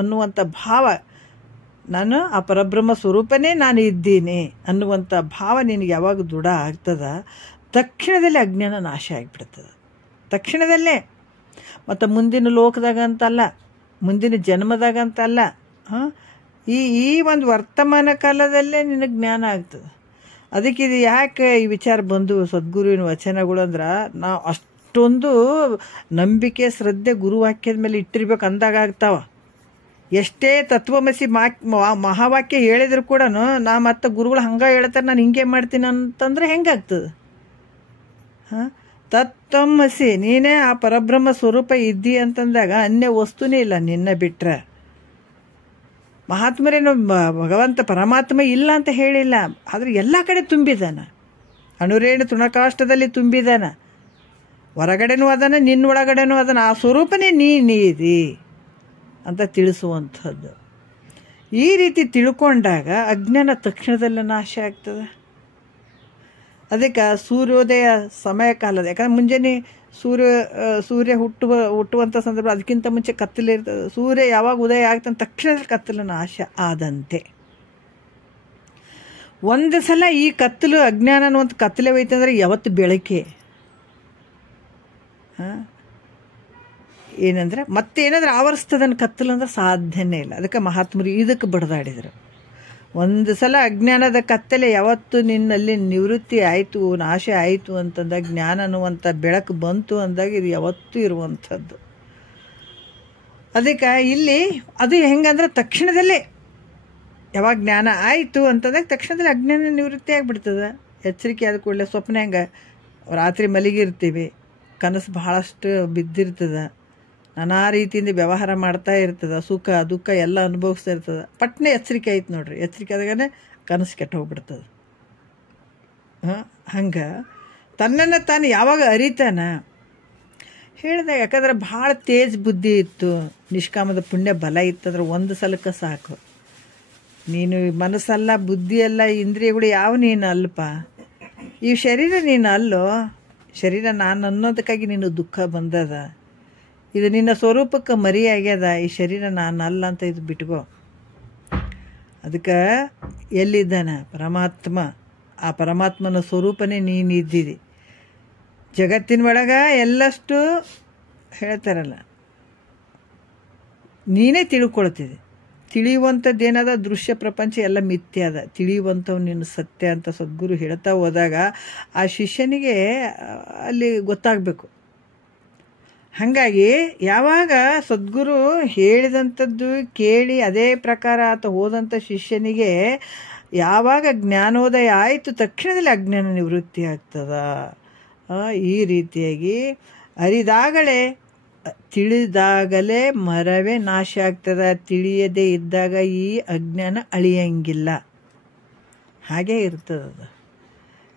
ಅನ್ನುವಂಥ ಭಾವ, ನಾನು ಆ ಪರಬ್ರಹ್ಮ ಸ್ವರೂಪನೇ ನಾನು ಇದ್ದೀನಿ ಅನ್ನುವಂಥ ಭಾವ ನಿನಗೆ ಯಾವಾಗ ದೃಢ ಆಗ್ತದ, ತಕ್ಷಣದಲ್ಲೇ ಅಜ್ಞಾನ ನಾಶ ಆಗಿಬಿಡ್ತದೆ. ತಕ್ಷಣದಲ್ಲೇ. ಮತ್ತು ಮುಂದಿನ ಲೋಕದಾಗ ಅಂತಲ್ಲ, ಮುಂದಿನ ಜನ್ಮದಾಗ ಅಂತಲ್ಲ, ಈ ಒಂದು ವರ್ತಮಾನ ಕಾಲದಲ್ಲೇ ನಿನಗೆ ಜ್ಞಾನ ಆಗ್ತದೆ. ಅದಕ್ಕೆ ಇದು ಯಾಕೆ ಈ ವಿಚಾರ ಬಂದು ಸದ್ಗುರುವಿನ ವಚನಗಳು ಅಂದ್ರೆ, ನಾವು ಅಷ್ಟೊಂದು ನಂಬಿಕೆ ಶ್ರದ್ಧೆ ಗುರುವಾಕ್ಯದ ಮೇಲೆ ಇಟ್ಟಿರ್ಬೇಕು ಅಂದಾಗ ಆಗ್ತಾವ. ಎಷ್ಟೇ ತತ್ವಮಸಿ ಮಹಾವಾಕ್ಯ ಹೇಳಿದ್ರು ಕೂಡ ನಾ ಮತ್ತು ಗುರುಗಳು ಹಂಗೆ ಹೇಳ್ತಾರೆ, ನಾನು ಹಿಂಗೆ ಮಾಡ್ತೀನಿ ಅಂತಂದ್ರೆ ಹೆಂಗಾಗ್ತದೆ? ತತ್ವಮಸಿ ನೀನೇ ಆ ಪರಬ್ರಹ್ಮ ಸ್ವರೂಪ ಇದ್ದಿ ಅಂತಂದಾಗ ಅನ್ಯ ವಸ್ತುನೇ ಇಲ್ಲ ನಿನ್ನ ಬಿಟ್ರೆ. ಮಹಾತ್ಮರೇನು ಭಗವಂತ ಪರಮಾತ್ಮ ಇಲ್ಲ ಅಂತ ಹೇಳಿಲ್ಲ, ಆದರೆ ಎಲ್ಲ ಕಡೆ ತುಂಬಿದಾನ. ಅಣುರೇಣು ತೃಣಕಾಷ್ಟದಲ್ಲಿ ತುಂಬಿದಾನ. ಹೊರಗಡೆನೂ ಅದನ್ನು, ನಿನ್ನೊಳಗಡೆನೂ ಅದನ್ನು, ಆ ಸ್ವರೂಪನೇ ನೀದಿ ಅಂತ ತಿಳಿಸುವಂಥದ್ದು. ಈ ರೀತಿ ತಿಳ್ಕೊಂಡಾಗ ಅಜ್ಞಾನ ತಕ್ಷಣದಲ್ಲೇ ನಾಶ ಆಗ್ತದೆ. ಅದಕ್ಕೆ ಸೂರ್ಯೋದಯ ಸಮಯ ಕಾಲದ, ಯಾಕಂದ್ರೆ ಮುಂಜಾನೆ ಸೂರ್ಯ ಹುಟ್ಟುವಂಥ ಸಂದರ್ಭ, ಅದಕ್ಕಿಂತ ಮುಂಚೆ ಕತ್ತಲೆ ಇರ್ತದೆ. ಸೂರ್ಯ ಯಾವಾಗ ಉದಯ ಆಗ್ತಾನೆ ತಕ್ಷಣದಲ್ಲಿ ಕತ್ತಲು ನಾಶ ಆದಂತೆ ಒಂದು ಸಲ ಈ ಕತ್ತಲು ಅಜ್ಞಾನ ಅನ್ನುವಂಥ ಕತ್ತಲೆ ಹೋಯ್ತಂದ್ರೆ ಯಾವತ್ತು ಬೆಳಕೆ ಏನಂದ್ರೆ ಮತ್ತೇನಾದ್ರೆ ಆವರಿಸ್ತದನ್ನು ಕತ್ತಲು ಅಂದ್ರೆ ಸಾಧ್ಯನೇ ಇಲ್ಲ. ಅದಕ್ಕೆ ಮಹಾತ್ಮರು ಇದಕ್ಕೆ ಬಡದಾಡಿದರು. ಒಂದು ಸಲ ಅಜ್ಞಾನದ ಕತ್ತಲೆ ಯಾವತ್ತು ನಿನ್ನಲ್ಲಿ ನಿವೃತ್ತಿ ಆಯಿತು, ನಾಶ ಆಯಿತು ಅಂತಂದಾಗ, ಜ್ಞಾನ ಅನ್ನುವಂಥ ಬೆಳಕು ಬಂತು ಅಂದಾಗ ಇದು ಯಾವತ್ತೂ ಇರುವಂಥದ್ದು. ಅದಕ್ಕೆ ಇಲ್ಲಿ ಅದು ಹೆಂಗಂದ್ರೆ ತಕ್ಷಣದಲ್ಲೇ ಯಾವಾಗ ಜ್ಞಾನ ಆಯಿತು ಅಂತಂದಾಗ ತಕ್ಷಣದಲ್ಲಿ ಅಜ್ಞಾನ ನಿವೃತ್ತಿ ಆಗಿಬಿಡ್ತದೆ. ಎಚ್ಚರಿಕೆ ಆದ ಕೂಡಲೇ ಸ್ವಪ್ನ ಹೆಂಗೆ ರಾತ್ರಿ ಮಲಗಿರ್ತೀವಿ, ಕನಸು ಬಹಳಷ್ಟು ಬಿದ್ದಿರ್ತದೆ, ನಾನಾ ರೀತಿಯಿಂದ ವ್ಯವಹಾರ ಮಾಡ್ತಾ ಇರ್ತದೆ, ಸುಖ ದುಃಖ ಎಲ್ಲ ಅನುಭವಿಸ್ತಾ ಇರ್ತದೆ. ಪಟ್ನೆ ಎಚ್ಚರಿಕೆ ಆಯ್ತು ನೋಡ್ರಿ, ಎಚ್ಚರಿಕೆ ಆದಾಗನೇ ಕನಸು ಕೆಟ್ಟ ಹೋಗ್ಬಿಡ್ತದೆ. ಹಂಗೆ ತನ್ನನ್ನು ತಾನು ಯಾವಾಗ ಅರಿತಾನ ಹೇಳಿದಾಗ, ಯಾಕಂದ್ರೆ ಭಾಳ ತೇಜ್ ಬುದ್ಧಿ ಇತ್ತು, ನಿಷ್ಕಾಮದ ಪುಣ್ಯ ಬಲ ಇತ್ತಂದ್ರೆ ಒಂದು ಸಲಕ್ಕೆ ಸಾಕು. ನೀನು ಮನಸ್ಸಲ್ಲ, ಬುದ್ಧಿಯಲ್ಲ, ಇಂದ್ರಿಯಗಳು ಯಾವ ನೀನು ಅಲ್ಪ, ಈ ಶರೀರ ನೀನು ಅಲ್ಲೋ, ಶರೀರ ನಾನು ಅನ್ನೋದಕ್ಕಾಗಿ ನೀನು ದುಃಖ ಬಂದದ, ಇದು ನಿನ್ನ ಸ್ವರೂಪಕ್ಕೆ ಮರಿಯಾಗ್ಯದ, ಈ ಶರೀರ ನಾನು ಅಲ್ಲ ಅಂತ ಇದು ಬಿಟ್ಕೋ. ಅದಕ್ಕೆ ಎಲ್ಲಿದ್ದಾನ ಪರಮಾತ್ಮ, ಆ ಪರಮಾತ್ಮನ ಸ್ವರೂಪನೇ ನೀನು ಇದ್ದಿದಿ. ಜಗತ್ತಿನ ಒಳಗೆ ಎಲ್ಲಷ್ಟು ಹೇಳ್ತಾರಲ್ಲ, ನೀನೇ ತಿಳ್ಕೊಳ್ತಿದ್ದೆ. ತಿಳಿಯುವಂಥದ್ದೇನದ ದೃಶ್ಯ ಪ್ರಪಂಚ ಎಲ್ಲ ಮಿಥ್ಯ ಅದ, ತಿಳಿಯುವಂಥವು ನಿನ್ನ ಸತ್ಯ ಅಂತ ಸದ್ಗುರು ಹೇಳ್ತಾ ಹೋದಾಗ ಆ ಶಿಷ್ಯನಿಗೆ ಅಲ್ಲಿ ಗೊತ್ತಾಗಬೇಕು. ಹಾಗಾಗಿ ಯಾವಾಗ ಸದ್ಗುರು ಹೇಳಿದಂಥದ್ದು ಕೇಳಿ ಅದೇ ಪ್ರಕಾರ ಆತ ಹೋದಂಥ ಶಿಷ್ಯನಿಗೆ ಯಾವಾಗ ಜ್ಞಾನೋದಯ ಆಯಿತು ತಕ್ಷಣದಲ್ಲಿ ಅಜ್ಞಾನ ನಿವೃತ್ತಿ ಆಗ್ತದ. ಈ ರೀತಿಯಾಗಿ ಅರಿದಾಗಲೇ ತಿಳಿದಾಗಲೇ ಮರವೇ ನಾಶ ಆಗ್ತದೆ. ತಿಳಿಯದೇ ಇದ್ದಾಗ ಈ ಅಜ್ಞಾನ ಅಳಿಯಂಗಿಲ್ಲ, ಹಾಗೇ ಇರ್ತದ.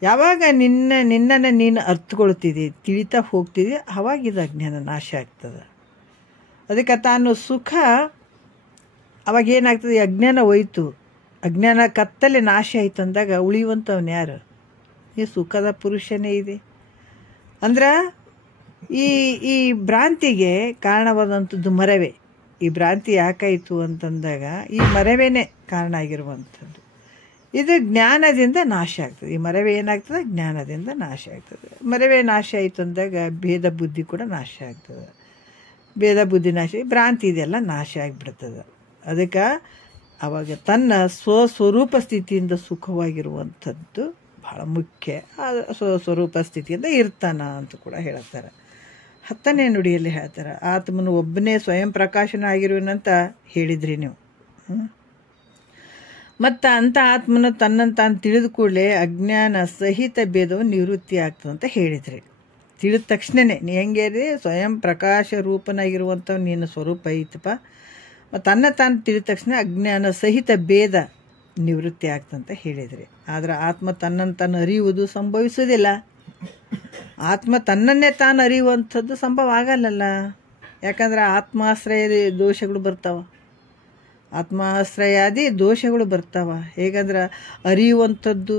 ಯಾವಾಗ ನಿನ್ನನ್ನು ನೀನು ಅರ್ಥಕೊಳ್ತಿದ್ದಿ, ತಿಳಿತಾ ಹೋಗ್ತಿದ್ದಿ, ಅವಾಗ ಇದು ಅಜ್ಞಾನ ನಾಶ ಆಗ್ತದೆ. ಅದಕ್ಕೆ ತಾನು ಸುಖ ಅವಾಗ ಏನಾಗ್ತದೆ, ಅಜ್ಞಾನ ಹೋಯ್ತು, ಅಜ್ಞಾನ ಕತ್ತಲೆ ನಾಶ ಆಯಿತು ಅಂದಾಗ ಉಳಿಯುವಂಥವ್ನು ಯಾರು? ಈ ಸುಖದ ಪುರುಷನೇ ಇದೆ. ಅಂದ್ರೆ ಈ ಭ್ರಾಂತಿಗೆ ಕಾರಣವಾದಂಥದ್ದು ಮರವೇ. ಈ ಭ್ರಾಂತಿ ಯಾಕಾಯಿತು ಅಂತಂದಾಗ ಈ ಮರವೇನೇ ಕಾರಣ ಆಗಿರುವಂಥದ್ದು. ಇದು ಜ್ಞಾನದಿಂದ ನಾಶ ಆಗ್ತದೆ. ಈ ಮರವೇ ಏನಾಗ್ತದೆ, ಜ್ಞಾನದಿಂದ ನಾಶ ಆಗ್ತದೆ. ಮರವೇ ನಾಶ ಆಯಿತು ಅಂದಾಗ ಭೇದ ಬುದ್ಧಿ ಕೂಡ ನಾಶ ಆಗ್ತದೆ. ಭೇದ ಬುದ್ಧಿ ನಾಶ, ಭ್ರಾಂತಿ ಇದೆಲ್ಲ ನಾಶ ಆಗಿಬಿಡ್ತದೆ. ಅದಕ್ಕೆ ಆವಾಗ ತನ್ನ ಸ್ವಸ್ವರೂಪ ಸ್ಥಿತಿಯಿಂದ ಸುಖವಾಗಿರುವಂಥದ್ದು ಭಾಳ ಮುಖ್ಯ. ಆ ಸ್ವಸ್ವರೂಪ ಸ್ಥಿತಿಯಿಂದ ಇರ್ತಾನ ಅಂತ ಕೂಡ ಹೇಳ್ತಾರೆ. 10ನೇ ನುಡಿಯಲ್ಲಿ ಹೇಳ್ತಾರೆ, ಆತ್ಮನು ಒಬ್ಬನೇ ಸ್ವಯಂ ಪ್ರಕಾಶನ ಆಗಿರುವನಂತ ಹೇಳಿದ್ರಿ ನೀವು. ಮತ್ತು ಅಂಥ ಆತ್ಮನು ತನ್ನನ್ನು ತಾನು ತಿಳಿದ ಕೂಡಲೇ ಅಜ್ಞಾನ ಸಹಿತ ಭೇದವು ನಿವೃತ್ತಿ ಆಗ್ತದಂತ ಹೇಳಿದ್ರಿ. ತಿಳಿದ ತಕ್ಷಣವೇ ನೀ ಹೆಂಗೆ ಸ್ವಯಂ ಪ್ರಕಾಶ ರೂಪನಾಗಿರುವಂಥವು ನಿನ್ನ ಸ್ವರೂಪ ಐತಪ್ಪ. ಮತ್ತು ತಾನು ತಿಳಿದ ತಕ್ಷಣ ಅಜ್ಞಾನ ಸಹಿತ ಭೇದ ನಿವೃತ್ತಿ ಆಗ್ತಂತ ಹೇಳಿದ್ರಿ. ಆದರೆ ಆತ್ಮ ತನ್ನನ್ನು ತಾನು ಅರಿಯುವುದು ಸಂಭವಿಸುವುದಿಲ್ಲ. ಆತ್ಮ ತನ್ನನ್ನೇ ತಾನು ಅರಿಯುವಂಥದ್ದು ಸಂಭವ ಆಗಲ್ಲಲ್ಲ. ಯಾಕಂದ್ರೆ ಆತ್ಮಾಶ್ರಯ ದೋಷಗಳು ಬರ್ತಾವ, ಆತ್ಮಾಶ್ರಯಾದಿ ದೋಷಗಳು ಬರ್ತಾವ. ಹೇಗಂದ್ರೆ ಅರಿಯುವಂಥದ್ದು,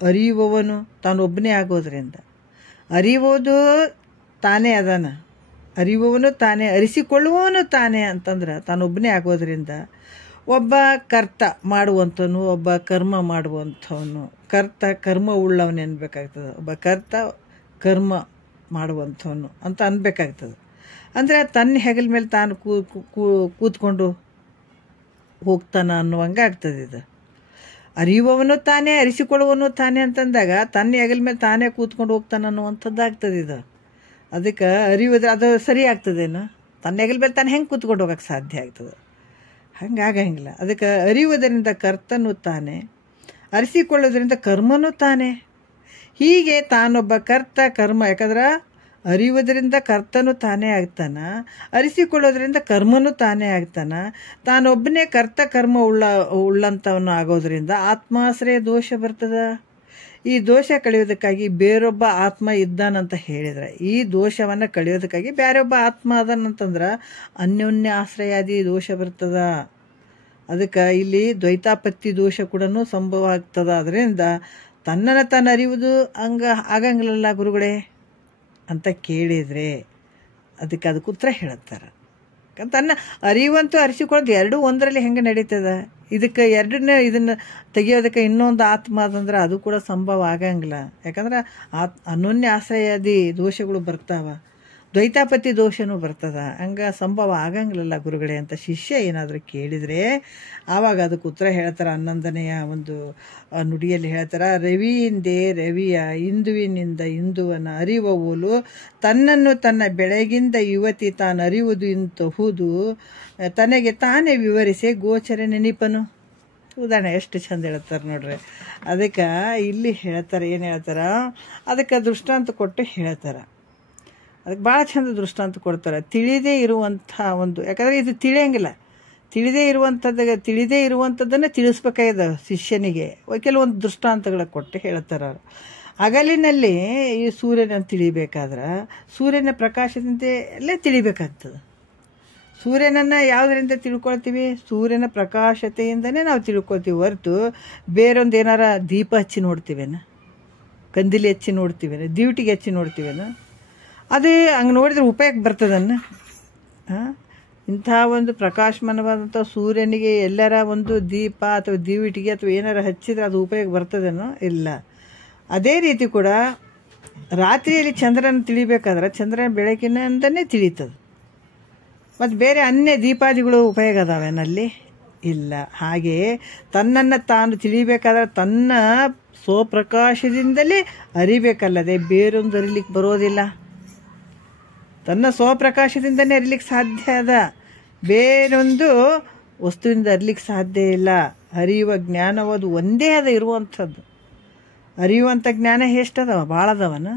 ಅರಿಯುವವನು ತಾನೊಬ್ಬನೇ ಆಗೋದ್ರಿಂದ, ಅರಿಯುವುದು ತಾನೇ ಅದಾನ, ಅರಿಯುವವನು ತಾನೇ, ಅರಿಸಿಕೊಳ್ಳುವವನು ತಾನೇ ಅಂತಂದ್ರೆ ತಾನೊಬ್ಬನೇ ಆಗೋದ್ರಿಂದ ಒಬ್ಬ ಕರ್ತ ಮಾಡುವಂಥವನು, ಒಬ್ಬ ಕರ್ಮ ಮಾಡುವಂಥವನು. ಕರ್ತ ಕರ್ಮ ಉಳ್ಳವನು ಅನ್ಬೇಕಾಗ್ತದೆ, ಒಬ್ಬ ಕರ್ತ ಕರ್ಮ ಮಾಡುವಂಥವನು ಅಂತ ಅನ್ಬೇಕಾಗ್ತದೆ. ಅಂದರೆ ತನ್ನ ಹೆಗಲ ಮೇಲೆ ತಾನು ಕೂತ್ಕೊಂಡು ಹೋಗ್ತಾನ ಅನ್ನುವಂಗೆ ಆಗ್ತದೆ. ಇದು ಅರಿಯುವವನು ತಾನೇ, ಅರಿಸಿಕೊಳ್ಳುವವನು ತಾನೇ ಅಂತಂದಾಗ ತನ್ನ ಹೆಗಲ ಮೇಲೆ ತಾನೇ ಕೂತ್ಕೊಂಡು ಹೋಗ್ತಾನೆ ಅನ್ನುವಂಥದ್ದು ಆಗ್ತದೆ ಇದು. ಅದಕ್ಕೆ ಅರಿಯೋದ್ರೆ ಅದು ಸರಿ ಆಗ್ತದೇನು? ತನ್ನ ಹೆಗಲ ಮೇಲೆ ತಾನು ಹೆಂಗೆ ಕೂತ್ಕೊಂಡು ಹೋಗೋಕ್ಕೆ ಸಾಧ್ಯ ಆಗ್ತದೆ? ಹಂಗಾಗಂಗಿಲ್ಲ. ಅದಕ್ಕೆ ಅರಿಯುವುದರಿಂದ ಕರ್ತನೂ ತಾನೇ, ಅರಿಸಿಕೊಳ್ಳೋದ್ರಿಂದ ಕರ್ಮನೂ ತಾನೇ. ಹೀಗೆ ತಾನೊಬ್ಬ ಕರ್ತ ಕರ್ಮ, ಯಾಕಂದ್ರೆ ಅರಿಯುವುದರಿಂದ ಕರ್ತನೂ ತಾನೇ ಆಗ್ತಾನ, ಅರಿಸಿಕೊಳ್ಳೋದ್ರಿಂದ ಕರ್ಮನೂ ತಾನೇ ಆಗ್ತಾನ. ತಾನೊಬ್ಬನೇ ಕರ್ತ ಕರ್ಮ ಉಳ್ಳಂಥವನು ಆಗೋದ್ರಿಂದ ಆತ್ಮಾಶ್ರಯ ದೋಷ ಬರ್ತದ. ಈ ದೋಷ ಕಳೆಯೋದಕ್ಕಾಗಿ ಬೇರೊಬ್ಬ ಆತ್ಮ ಇದ್ದಾನಂತ ಹೇಳಿದ್ರೆ, ಈ ದೋಷವನ್ನು ಕಳೆಯೋದಕ್ಕಾಗಿ ಬೇರೊಬ್ಬ ಆತ್ಮ ಅದಾನಂತಂದ್ರೆ ಅನ್ಯೋನ್ಯ ಆಶ್ರಯಾದಿ ದೋಷ ಬರ್ತದ. ಅದಕ್ಕೆ ಇಲ್ಲಿ ದ್ವೈತಾಪತ್ತಿ ದೋಷ ಕೂಡ ಸಂಭವ ಆಗ್ತದ. ಅದರಿಂದ ತನ್ನನ್ನು ತಾನು ಅರಿಯುವುದು ಆಗಂಗಿಲ್ಲಲ್ಲ ಗುರುಗಳೇ ಅಂತ ಕೇಳಿದರೆ ಅದಕ್ಕೆ ಉತ್ತರ ಹೇಳುತ್ತಾರೆ. ತನ್ನ ಅರಿವಂತೂ ಅರಿಸಿಕೊಳ್ಳೋದು ಎರಡೂ ಒಂದರಲ್ಲಿ ಹೆಂಗೆ ನಡೀತದ? ಇದನ್ನು ತೆಗಿಯೋದಕ್ಕೆ ಇನ್ನೊಂದು ಆತ್ಮ ಅದಂದ್ರೆ ಅದು ಕೂಡ ಸಂಭವ ಆಗಂಗಿಲ್ಲ. ಯಾಕಂದ್ರೆ ಅನನ್ಯ ಆಶ್ರಯಾದಿ ದೋಷಗಳು ಬರ್ತಾವ, ದ್ವೈತಾಪತಿ ದೋಷನೂ ಬರ್ತದ. ಹಂಗೆ ಸಂಭವ ಆಗಂಗಿಲ್ಲ ಗುರುಗಳೇ ಅಂತ ಶಿಷ್ಯ ಏನಾದರೂ ಕೇಳಿದರೆ ಆವಾಗ ಅದಕ್ಕೆ ಉತ್ತರ ಹೇಳ್ತಾರೆ. 11ನೆಯ ಒಂದು ನುಡಿಯಲ್ಲಿ ಹೇಳ್ತಾರೆ, ರವಿಯಿಂದೇ ರವಿಯ ಇಂದುವಿನಿಂದ ಇಂದುವನ ಅರಿವೋಲು ತನ್ನನ್ನು ತನ್ನ ಬೆಳಗಿಂದ ಯುವತಿ ತಾನು ಅರಿಯುವುದು ಇಂತಹುದು ತನಗೆ ತಾನೇ ವಿವರಿಸಿ ಗೋಚರ ನೆನಪನು. ಉದಾಹರಣೆ ಎಷ್ಟು ಚಂದ ಹೇಳ್ತಾರೆ ನೋಡ್ರಿ. ಅದಕ್ಕೆ ಇಲ್ಲಿ ಹೇಳ್ತಾರೆ, ಏನು ಹೇಳ್ತಾರೆ, ಅದಕ್ಕೆ ದೃಷ್ಟಾಂತ ಕೊಟ್ಟು ಹೇಳ್ತಾರೆ. ಅದಕ್ಕೆ ಭಾಳ ಚಂದ ದೃಷ್ಟಾಂತ ಕೊಡ್ತಾರೆ. ತಿಳಿದೇ ಇರುವಂಥ ಒಂದು, ಯಾಕಂದರೆ ಇದು ತಿಳಿಯಂಗಿಲ್ಲ, ತಿಳಿದೇ ಇರುವಂಥದ್ದನ್ನು ತಿಳಿಸ್ಬೇಕಾಗಿದೆ ಶಿಷ್ಯನಿಗೆ. ಕೆಲವೊಂದು ದೃಷ್ಟಾಂತಗಳ ಕೊಟ್ಟು ಹೇಳ್ತಾರೆ ಅವರು. ಹಗಲಿನಲ್ಲಿ ಈ ಸೂರ್ಯನನ್ನು ತಿಳಿಬೇಕಾದ್ರೆ ಸೂರ್ಯನ ಪ್ರಕಾಶದಿಂದಲೇ ತಿಳಿಬೇಕಾಗ್ತದೆ. ಸೂರ್ಯನನ್ನು ಯಾವುದರಿಂದ ತಿಳ್ಕೊಳ್ತೀವಿ? ಸೂರ್ಯನ ಪ್ರಕಾಶತೆಯಿಂದನೇ ನಾವು ತಿಳ್ಕೊಳ್ತೀವಿ ಹೊರತು ಬೇರೊಂದು ಏನಾರ ದೀಪ ಹಚ್ಚಿ ನೋಡ್ತೀವೇನ, ಕಂದಿಲಿ ಹಚ್ಚಿ ನೋಡ್ತೀವೇನ, ದಿವಟಿಗೆ ಹಚ್ಚಿ ನೋಡ್ತೀವೇನ? ಅದು ಹಂಗೆ ನೋಡಿದ್ರೆ ಉಪಯೋಗ ಬರ್ತದನ್ನು? ಇಂಥ ಒಂದು ಪ್ರಕಾಶಮಾನವಾದಂಥ ಸೂರ್ಯನಿಗೆ ಎಲ್ಲರ ಒಂದು ದೀಪ ಅಥವಾ ದಿವಿಟಿಗೆ ಅಥವಾ ಏನಾರ ಹಚ್ಚಿದ್ರೆ ಅದು ಉಪಯೋಗ ಬರ್ತದೇನೋ? ಇಲ್ಲ. ಅದೇ ರೀತಿ ಕೂಡ ರಾತ್ರಿಯಲ್ಲಿ ಚಂದ್ರನ ತಿಳಿಬೇಕಾದ್ರೆ ಚಂದ್ರನ ಬೆಳಕಿನಿಂದನೇ ತಿಳಿತದೆ. ಮತ್ತು ಬೇರೆ ಅನ್ಯ ದೀಪಾದಿಗಳು ಉಪಯೋಗ ಅದಾವೇನಲ್ಲಿ? ಇಲ್ಲ. ಹಾಗೆಯೇ ತನ್ನನ್ನು ತಾನು ತಿಳಿಬೇಕಾದ್ರೆ ತನ್ನ ಸ್ವಪ್ರಕಾಶದಿಂದಲೇ ಅರಿಬೇಕಲ್ಲದೆ ಬೇರೊಂದು ಅರಿಲಿಕ್ಕೆ ಬರೋದಿಲ್ಲ. ತನ್ನ ಸ್ವಪ್ರಕಾಶದಿಂದನೇ ಅರಿಲಿಕ್ಕೆ ಸಾಧ್ಯ ಅದ, ಬೇರೊಂದು ವಸ್ತುವಿಂದ ಅರಿಲಿಕ್ಕೆ ಸಾಧ್ಯ ಇಲ್ಲ. ಅರಿಯುವ ಜ್ಞಾನವದು ಒಂದೇ ಅದ ಇರುವಂಥದ್ದು. ಅರಿಯುವಂಥ ಜ್ಞಾನ ಎಷ್ಟದವ? ಭಾಳ ಅದಾವನ?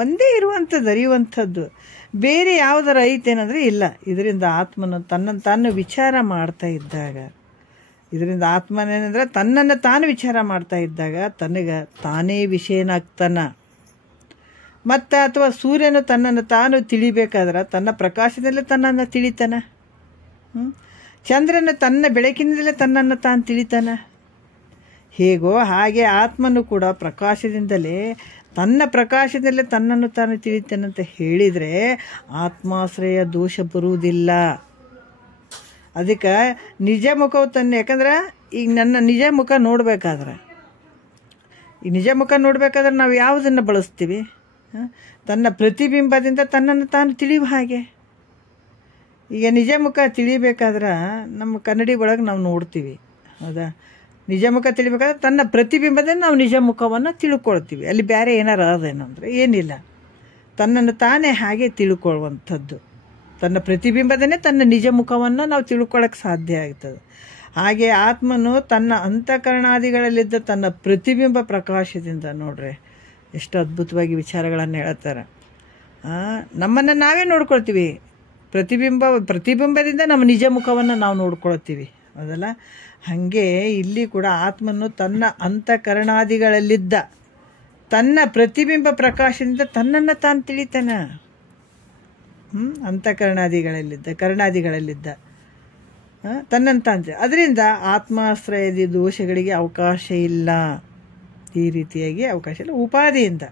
ಒಂದೇ ಇರುವಂಥದ್ದು ಅರಿಯುವಂಥದ್ದು. ಬೇರೆ ಯಾವುದರ ಐತೇನಂದರೆ ಇಲ್ಲ. ಇದರಿಂದ ಆತ್ಮನು ತನ್ನನ್ನು ತಾನು ವಿಚಾರ ಮಾಡ್ತಾ ಇದ್ದಾಗ, ಇದರಿಂದ ಆತ್ಮನೇನೆಂದರೆ ತನ್ನನ್ನು ತಾನು ವಿಚಾರ ಮಾಡ್ತಾ ಇದ್ದಾಗ ತನಗೆ ತಾನೇ ವಿಷಯನಾಗ್ತಾನೆ. ಮತ್ತು ಅಥವಾ ಸೂರ್ಯನು ತನ್ನನ್ನು ತಾನು ತಿಳಿಬೇಕಾದ್ರೆ ತನ್ನ ಪ್ರಕಾಶದಲ್ಲೇ ತನ್ನನ್ನು ತಿಳಿತಾನೆ. ಚಂದ್ರನು ತನ್ನ ಬೆಳಕಿನಿಂದಲೇ ತನ್ನನ್ನು ತಾನು ತಿಳಿತಾನೆ. ಹೇಗೋ ಹಾಗೆ ಆತ್ಮನು ಕೂಡ ಪ್ರಕಾಶದಿಂದಲೇ ತನ್ನ ಪ್ರಕಾಶದಲ್ಲೇ ತನ್ನನ್ನು ತಾನು ತಿಳಿತಾನಂತ ಹೇಳಿದರೆ ಆತ್ಮಾಶ್ರಯ ದೋಷ ಬರುವುದಿಲ್ಲ. ಅದಕ್ಕೆ ನಿಜ ಮುಖವು ತನ್ನ, ಯಾಕಂದ್ರೆ ಈಗ ನನ್ನ ನಿಜ ಮುಖ ನೋಡಬೇಕಾದ್ರೆ, ಈ ನಿಜ ಮುಖ ನೋಡಬೇಕಾದ್ರೆ ನಾವು ಯಾವುದನ್ನು ಬಳಸ್ತೀವಿ? ತನ್ನ ಪ್ರತಿಬಿಂಬದಿಂದ ತನ್ನನ್ನು ತಾನು ತಿಳಿಯುವ ಹಾಗೆ. ಈಗ ನಿಜ ಮುಖ ತಿಳಿಬೇಕಾದ್ರೆ ನಮ್ಮ ಕನ್ನಡಿ ಒಳಗೆ ನಾವು ನೋಡ್ತೀವಿ, ಹೌದಾ? ನಿಜ ಮುಖ ತಿಳಿಬೇಕಾದ್ರೆ ತನ್ನ ಪ್ರತಿಬಿಂಬದಿಂದ ನಾವು ನಿಜ ಮುಖವನ್ನು ತಿಳ್ಕೊಳ್ತೀವಿ. ಅಲ್ಲಿ ಬೇರೆ ಏನಾರು ಅದೇನಂದರೆ ಏನಿಲ್ಲ, ತನ್ನನ್ನು ತಾನೇ ಹಾಗೆ ತಿಳ್ಕೊಳ್ಳುವಂಥದ್ದು. ತನ್ನ ಪ್ರತಿಬಿಂಬದನೇ ತನ್ನ ನಿಜ ಮುಖವನ್ನು ನಾವು ತಿಳ್ಕೊಳ್ಳೋಕ್ಕೆ ಸಾಧ್ಯ ಆಗ್ತದೆ. ಹಾಗೆ ಆತ್ಮನು ತನ್ನ ಅಂತಃಕರಣಾದಿಗಳಲ್ಲಿದ್ದ ತನ್ನ ಪ್ರತಿಬಿಂಬ ಪ್ರಕಾಶದಿಂದ ನೋಡ್ರಿ ಎಷ್ಟು ಅದ್ಭುತವಾಗಿ ವಿಚಾರಗಳನ್ನು ಹೇಳ್ತಾರೆ. ನಮ್ಮನ್ನು ನಾವೇ ನೋಡ್ಕೊಳ್ತೀವಿ, ಪ್ರತಿಬಿಂಬದಿಂದ ನಮ್ಮ ನಿಜ ಮುಖವನ್ನು ನಾವು ನೋಡ್ಕೊಳ್ತೀವಿ, ಹೌದಲ್ಲ? ಹಾಗೆ ಇಲ್ಲಿ ಕೂಡ ಆತ್ಮನು ತನ್ನ ಅಂತಃಕರಣಾದಿಗಳಲ್ಲಿದ್ದ ತನ್ನ ಪ್ರತಿಬಿಂಬ ಪ್ರಕಾಶದಿಂದ ತನ್ನನ್ನು ತಾನು ತಿಳಿತಾನೆ. ಕರ್ಣಾದಿಗಳಲ್ಲಿದ್ದ ತನ್ನನ್ನು ತಾನು, ಅದರಿಂದ ಆತ್ಮಾಶ್ರಯದ ದೋಷಗಳಿಗೆ ಅವಕಾಶ ಇಲ್ಲ. ಈ ರೀತಿಯಾಗಿ ಅವಕಾಶ ಇಲ್ಲ ಉಪಾದಿಯಿಂದ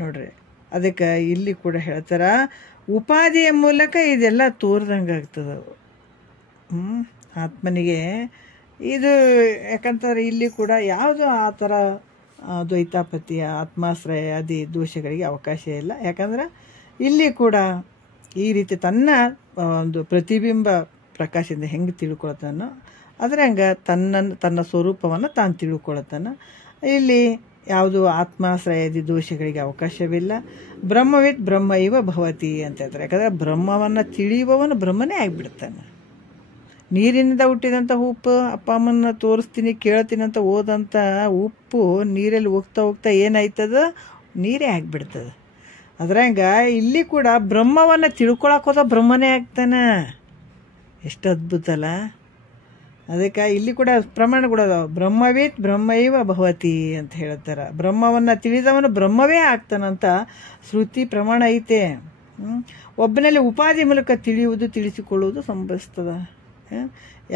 ನೋಡ್ರಿ. ಅದಕ್ಕೆ ಇಲ್ಲಿ ಕೂಡ ಹೇಳ್ತಾರೆ, ಉಪಾದಿಯ ಮೂಲಕ ಇದೆಲ್ಲ ತೋರ್ದಂಗೆ ಆಗ್ತದೆ ಆತ್ಮನಿಗೆ. ಇದು ಯಾಕಂತಾರೆ ಇಲ್ಲಿ ಕೂಡ ಯಾವುದು ಆ ಥರ ದ್ವೈತಾಪತಿಯ ಆತ್ಮಾಶ್ರಯ ಆದಿ ದೋಷಗಳಿಗೆ ಅವಕಾಶ ಇಲ್ಲ. ಯಾಕಂದ್ರೆ ಇಲ್ಲಿ ಕೂಡ ಈ ರೀತಿ ತನ್ನ ಒಂದು ಪ್ರತಿಬಿಂಬ ಪ್ರಕಾಶದಿಂದ ಹೆಂಗೆ ತಿಳ್ಕೊಳ್ತಾನೋ ಅದ್ರಂಗೆ ತನ್ನ ಸ್ವರೂಪವನ್ನು ತಾನು ತಿಳ್ಕೊಳ್ತಾನೆ. ಇಲ್ಲಿ ಯಾವುದು ಆತ್ಮಾಶ್ರಯದಿ ದೋಷಗಳಿಗೆ ಅವಕಾಶವಿಲ್ಲ. ಬ್ರಹ್ಮವಿತ್ ಬ್ರಹ್ಮ ಇವ ಭವತಿ ಅಂತ ಹೇಳ್ತಾರೆ. ಯಾಕಂದರೆ ಬ್ರಹ್ಮವನ್ನು ತಿಳಿಯುವವನು ಬ್ರಹ್ಮನೇ ಆಗಿಬಿಡ್ತಾನೆ. ನೀರಿನಿಂದ ಹುಟ್ಟಿದಂಥ ಉಪ್ಪು, ಅಪ್ಪ ಅಮ್ಮನ ತೋರಿಸ್ತೀನಿ ಕೇಳ್ತೀನಿ ಅಂತ ಹೋದಂಥ ಉಪ್ಪು ನೀರಲ್ಲಿ ಹೋಗ್ತಾ ಏನಾಯ್ತದ? ನೀರೇ ಆಗಿಬಿಡ್ತದೆ. ಅದ್ರಂಗ ಇಲ್ಲಿ ಕೂಡ ಬ್ರಹ್ಮವನ್ನು ತಿಳ್ಕೊಳಕ್ಕೆ ಹೋದ ಬ್ರಹ್ಮನೇ ಆಗ್ತಾನೆ. ಎಷ್ಟು ಅದ್ಭುತ ಅಲ್ಲ? ಅದಕ್ಕೆ ಇಲ್ಲಿ ಕೂಡ ಪ್ರಮಾಣ ಕೂಡ ಅದಾವ. ಬ್ರಹ್ಮವೇತ್ ಬ್ರಹ್ಮೈವ ಭವತಿ ಅಂತ ಹೇಳ್ತಾರೆ. ಬ್ರಹ್ಮವನ್ನು ತಿಳಿದವನು ಬ್ರಹ್ಮವೇ ಆಗ್ತಾನಂತ ಶ್ರುತಿ ಪ್ರಮಾಣ ಐತೆ. ಒಬ್ಬನಲ್ಲಿ ಉಪಾಧಿ ಮೂಲಕ ತಿಳಿಯುವುದು ತಿಳಿಸಿಕೊಳ್ಳುವುದು ಸಂಭವಿಸ್ತದ.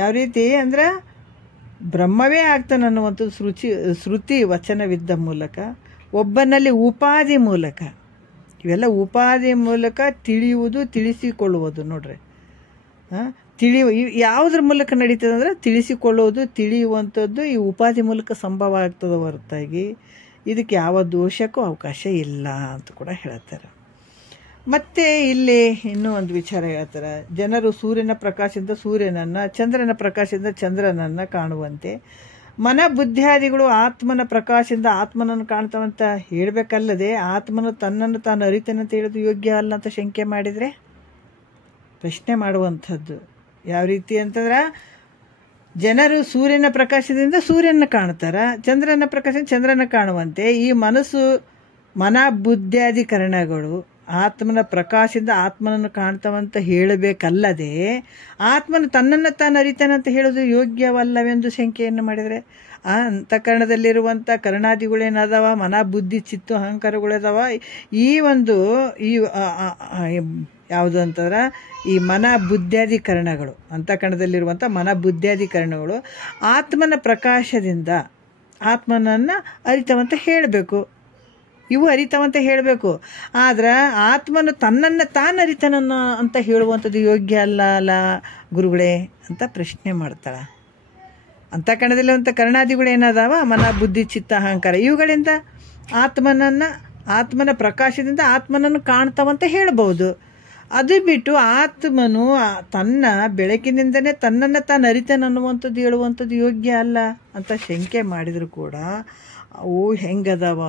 ಯಾವ ರೀತಿ ಅಂದ್ರೆ ಬ್ರಹ್ಮವೇ ಆಗ್ತಾನೆ ಅನ್ನುವಂಥದ್ದು ಶ್ರುತಿ ವಚನವಿದ್ದ ಮೂಲಕ, ಒಬ್ಬನಲ್ಲಿ ಉಪಾಧಿ ಮೂಲಕ, ಇವೆಲ್ಲ ಉಪಾಧಿ ಮೂಲಕ ತಿಳಿಯುವುದು ತಿಳಿಸಿಕೊಳ್ಳುವುದು. ನೋಡ್ರಿ, ಯಾವುದ್ರ ಮೂಲಕ ನಡೀತದೆ ಅಂದರೆ ತಿಳಿಸಿಕೊಳ್ಳುವುದು, ತಿಳಿಯುವಂಥದ್ದು ಈ ಉಪಾಧಿ ಮೂಲಕ ಸಂಭವ ಆಗ್ತದೆ ಹೊರತಾಗಿ ಇದಕ್ಕೆ ಯಾವ ದೋಷಕ್ಕೂ ಅವಕಾಶ ಇಲ್ಲ ಅಂತ ಕೂಡ ಹೇಳ್ತಾರೆ. ಮತ್ತು ಇಲ್ಲಿ ಇನ್ನೂ ಒಂದು ವಿಚಾರ ಹೇಳ್ತಾರೆ. ಜನರು ಸೂರ್ಯನ ಪ್ರಕಾಶದಿಂದ ಸೂರ್ಯನನ್ನು, ಚಂದ್ರನ ಪ್ರಕಾಶದಿಂದ ಚಂದ್ರನನ್ನು ಕಾಣುವಂತೆ ಮನ ಬುದ್ಧಿಯಾದಿಗಳು ಆತ್ಮನ ಪ್ರಕಾಶದಿಂದ ಆತ್ಮನನ್ನು ಕಾಣ್ತಾವಂತ ಹೇಳಬೇಕಲ್ಲದೆ ಆತ್ಮನು ತನ್ನನ್ನು ತಾನು ಅರಿತಾನಂತ ಹೇಳೋದು ಯೋಗ್ಯ ಅಲ್ಲ ಅಂತ ಶಂಕೆ ಮಾಡಿದರೆ ಪ್ರಶ್ನೆ ಮಾಡುವಂಥದ್ದು. ಯಾವ ರೀತಿ ಅಂತಂದ್ರೆ ಜನರು ಸೂರ್ಯನ ಪ್ರಕಾಶದಿಂದ ಸೂರ್ಯನ ಕಾಣ್ತಾರೆ, ಚಂದ್ರನ ಪ್ರಕಾಶದಿಂದ ಚಂದ್ರನ ಕಾಣುವಂತೆ ಈ ಮನ ಬುದ್ಧಿಯಾದಿಕರಣಗಳು ಆತ್ಮನ ಪ್ರಕಾಶದಿಂದ ಆತ್ಮನನ್ನು ಕಾಣ್ತಾವಂತ ಹೇಳಬೇಕಲ್ಲದೆ ಆತ್ಮನು ತನ್ನನ್ನು ತಾನು ಅರಿತಾನಂತ ಹೇಳೋದು ಯೋಗ್ಯವಲ್ಲವೆಂದು ಶಂಕೆಯನ್ನು ಮಾಡಿದರೆ ಆ ಅಂತಃಕರಣದಲ್ಲಿರುವಂಥ ಕರ್ಣಾದಿಗಳೇನದಾವ, ಮನ ಬುದ್ಧಿ ಚಿತ್ತು ಅಹಂಕಾರಗಳದಾವ. ಈ ಯಾವುದು ಅಂತಂದ್ರೆ ಈ ಮನ ಬುದ್ಧಿಯಾದಿಕರಣಗಳು, ಅಂತಃಕರಣದಲ್ಲಿರುವಂಥ ಮನ ಬುದ್ಧಿಯಾದಿಕರಣಗಳು ಆತ್ಮನ ಪ್ರಕಾಶದಿಂದ ಆತ್ಮನನ್ನು ಅರಿತವಂತ ಹೇಳಬೇಕು. ಇವು ಅರಿತಾವಂತ ಹೇಳಬೇಕು. ಆದ್ರೆ ಆತ್ಮನು ತನ್ನನ್ನು ತಾನು ಅರಿತಾನನ್ನ ಅಂತ ಹೇಳುವಂಥದ್ದು ಯೋಗ್ಯ ಅಲ್ಲ ಗುರುಗಳೇ ಅಂತ ಪ್ರಶ್ನೆ ಮಾಡ್ತಾಳೆ. ಅಂತಃಕರಣದಲ್ಲಿರುವಂಥ ಕರ್ಣಾದಿಗಳೇನದಾವ, ಮನ ಬುದ್ಧಿ ಚಿತ್ತ ಅಹಂಕಾರ, ಇವುಗಳಿಂದ ಆತ್ಮನ ಪ್ರಕಾಶದಿಂದ ಆತ್ಮನನ್ನು ಕಾಣ್ತಾವಂತ ಹೇಳ್ಬೋದು. ಅದು ಬಿಟ್ಟು ಆತ್ಮನು ತನ್ನ ಬೆಳಕಿನಿಂದನೇ ತನ್ನನ್ನು ತಾನು ಅರಿತಾನೆ ಅನ್ನುವಂಥದ್ದು ಹೇಳುವಂಥದ್ದು ಯೋಗ್ಯ ಅಲ್ಲ ಅಂತ ಶಂಕೆ ಮಾಡಿದ್ರು ಕೂಡ ಅವು ಹೆಂಗದವ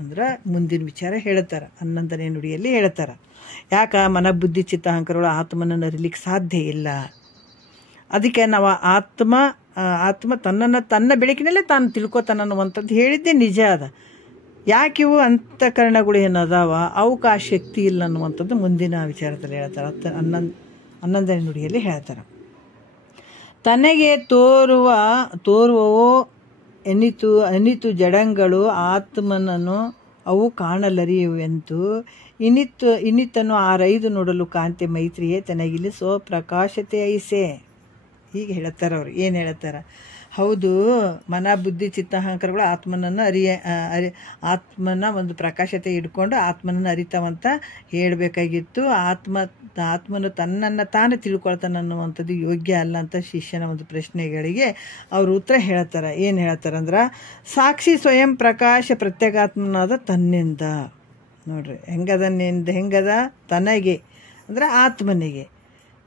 ಅಂದ್ರೆ ಮುಂದಿನ ವಿಚಾರ ಹೇಳ್ತಾರೆ. 11ನೇ ನುಡಿಯಲ್ಲಿ ಹೇಳ್ತಾರೆ. ಯಾಕೆ ಮನ ಬುದ್ಧಿ ಚಿತ್ತ ಅಹಂಕಾರಗಳು ಆತ್ಮನನ್ನು ಅರಿಲಿಕ್ಕೆ ಸಾಧ್ಯ ಇಲ್ಲ. ಅದಕ್ಕೆ ನಾವು ಆತ್ಮ ತನ್ನನ್ನು ತನ್ನ ಬೆಳಕಿನಲ್ಲೇ ತಾನು ತಿಳ್ಕೊತಾನ ಅನ್ನುವಂಥದ್ದು ಹೇಳಿದ್ದೇ ನಿಜ ಅದ. ಯಾಕಿವು ಅಂತಃಕರಣಗಳು ಏನದಾವ ಅವಕ್ಕೆ ಆ ಶಕ್ತಿ ಇಲ್ಲ ಅನ್ನುವಂಥದ್ದು ಮುಂದಿನ ವಿಚಾರದಲ್ಲಿ ಹೇಳ್ತಾರೆ. 11ನೇ ನುಡಿಯಲ್ಲಿ ಹೇಳ್ತಾರೆ. ತನಗೆ ತೋರುವವೋ ಅನಿತು ಜಡಂಗಳು ಆತ್ಮನನ್ನು ಅವು ಕಾಣಲರಿಯುವೆಂತು ಇನ್ನಿತನು ಆರೈದು ನೋಡಲು ಕಾಂತಿ ಮೈತ್ರಿಯೇ ತನಗಿಲ್ಲಿ ಸ್ವಪ್ರಕಾಶತೆ ಐಸೆ. ಹೀಗೆ ಹೇಳ್ತಾರೆ ಅವ್ರು. ಏನು ಹೇಳ್ತಾರೆ? ಹೌದು, ಮನ ಬುದ್ಧಿ ಚಿತ್ತ ಅಹಂಕಾರಗಳು ಆತ್ಮನ ಒಂದು ಪ್ರಕಾಶತೆ ಇಟ್ಕೊಂಡು ಆತ್ಮನನ್ನು ಅರಿತಾವಂತ ಹೇಳಬೇಕಾಗಿತ್ತು. ಆತ್ಮನು ತನ್ನನ್ನು ತಾನು ತಿಳ್ಕೊಳ್ತಾನೆ ಅನ್ನುವಂಥದ್ದು ಯೋಗ್ಯ ಅಲ್ಲ ಅಂತ ಶಿಷ್ಯನ ಒಂದು ಪ್ರಶ್ನೆಗಳಿಗೆ ಅವರು ಉತ್ತರ ಹೇಳ್ತಾರೆ. ಏನು ಹೇಳ್ತಾರೆ ಅಂದ್ರೆ, ಸಾಕ್ಷಿ ಸ್ವಯಂ ಪ್ರಕಾಶ ಪ್ರತ್ಯೇಕಾತ್ಮನಾದ ತನ್ನಿಂದ. ನೋಡ್ರಿ ಹೆಂಗದ ತನಗೆ ಅಂದರೆ ಆತ್ಮನಿಗೆ,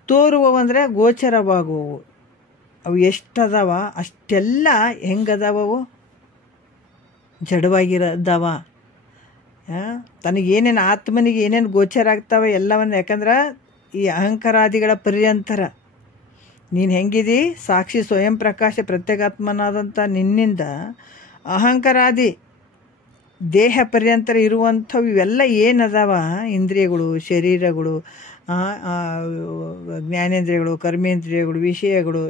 ತೋರುವವಂದ್ರೆ ಗೋಚರವಾಗುವವು. ಅವು ಎಷ್ಟದಾವ ಅಷ್ಟೆಲ್ಲ ಹೆಂಗದಾವವು ಜಡವಾಗಿರದವ. ತನಗೇನೇನು ಆತ್ಮನಿಗೆ ಏನೇನು ಗೋಚರ ಆಗ್ತಾವೆ ಎಲ್ಲವನ್ನು, ಯಾಕಂದ್ರೆ ಈ ಅಹಂಕಾರಾದಿಗಳ ಪರ್ಯಂತರ ನೀನು ಹೆಂಗಿದಿ ಸಾಕ್ಷಿ ಸ್ವಯಂ ಪ್ರಕಾಶ ಪ್ರತ್ಯೇಕಾತ್ಮನಾದಂಥ ನಿನ್ನಿಂದ ಅಹಂಕಾರಾದಿ ದೇಹ ಪರ್ಯಂತರ ಇರುವಂಥವು ಇವೆಲ್ಲ ಏನದಾವ, ಇಂದ್ರಿಯಗಳು, ಶರೀರಗಳು, ಜ್ಞಾನೇಂದ್ರಿಯಗಳು, ಕರ್ಮೇಂದ್ರಿಯಗಳು, ವಿಷಯಗಳು,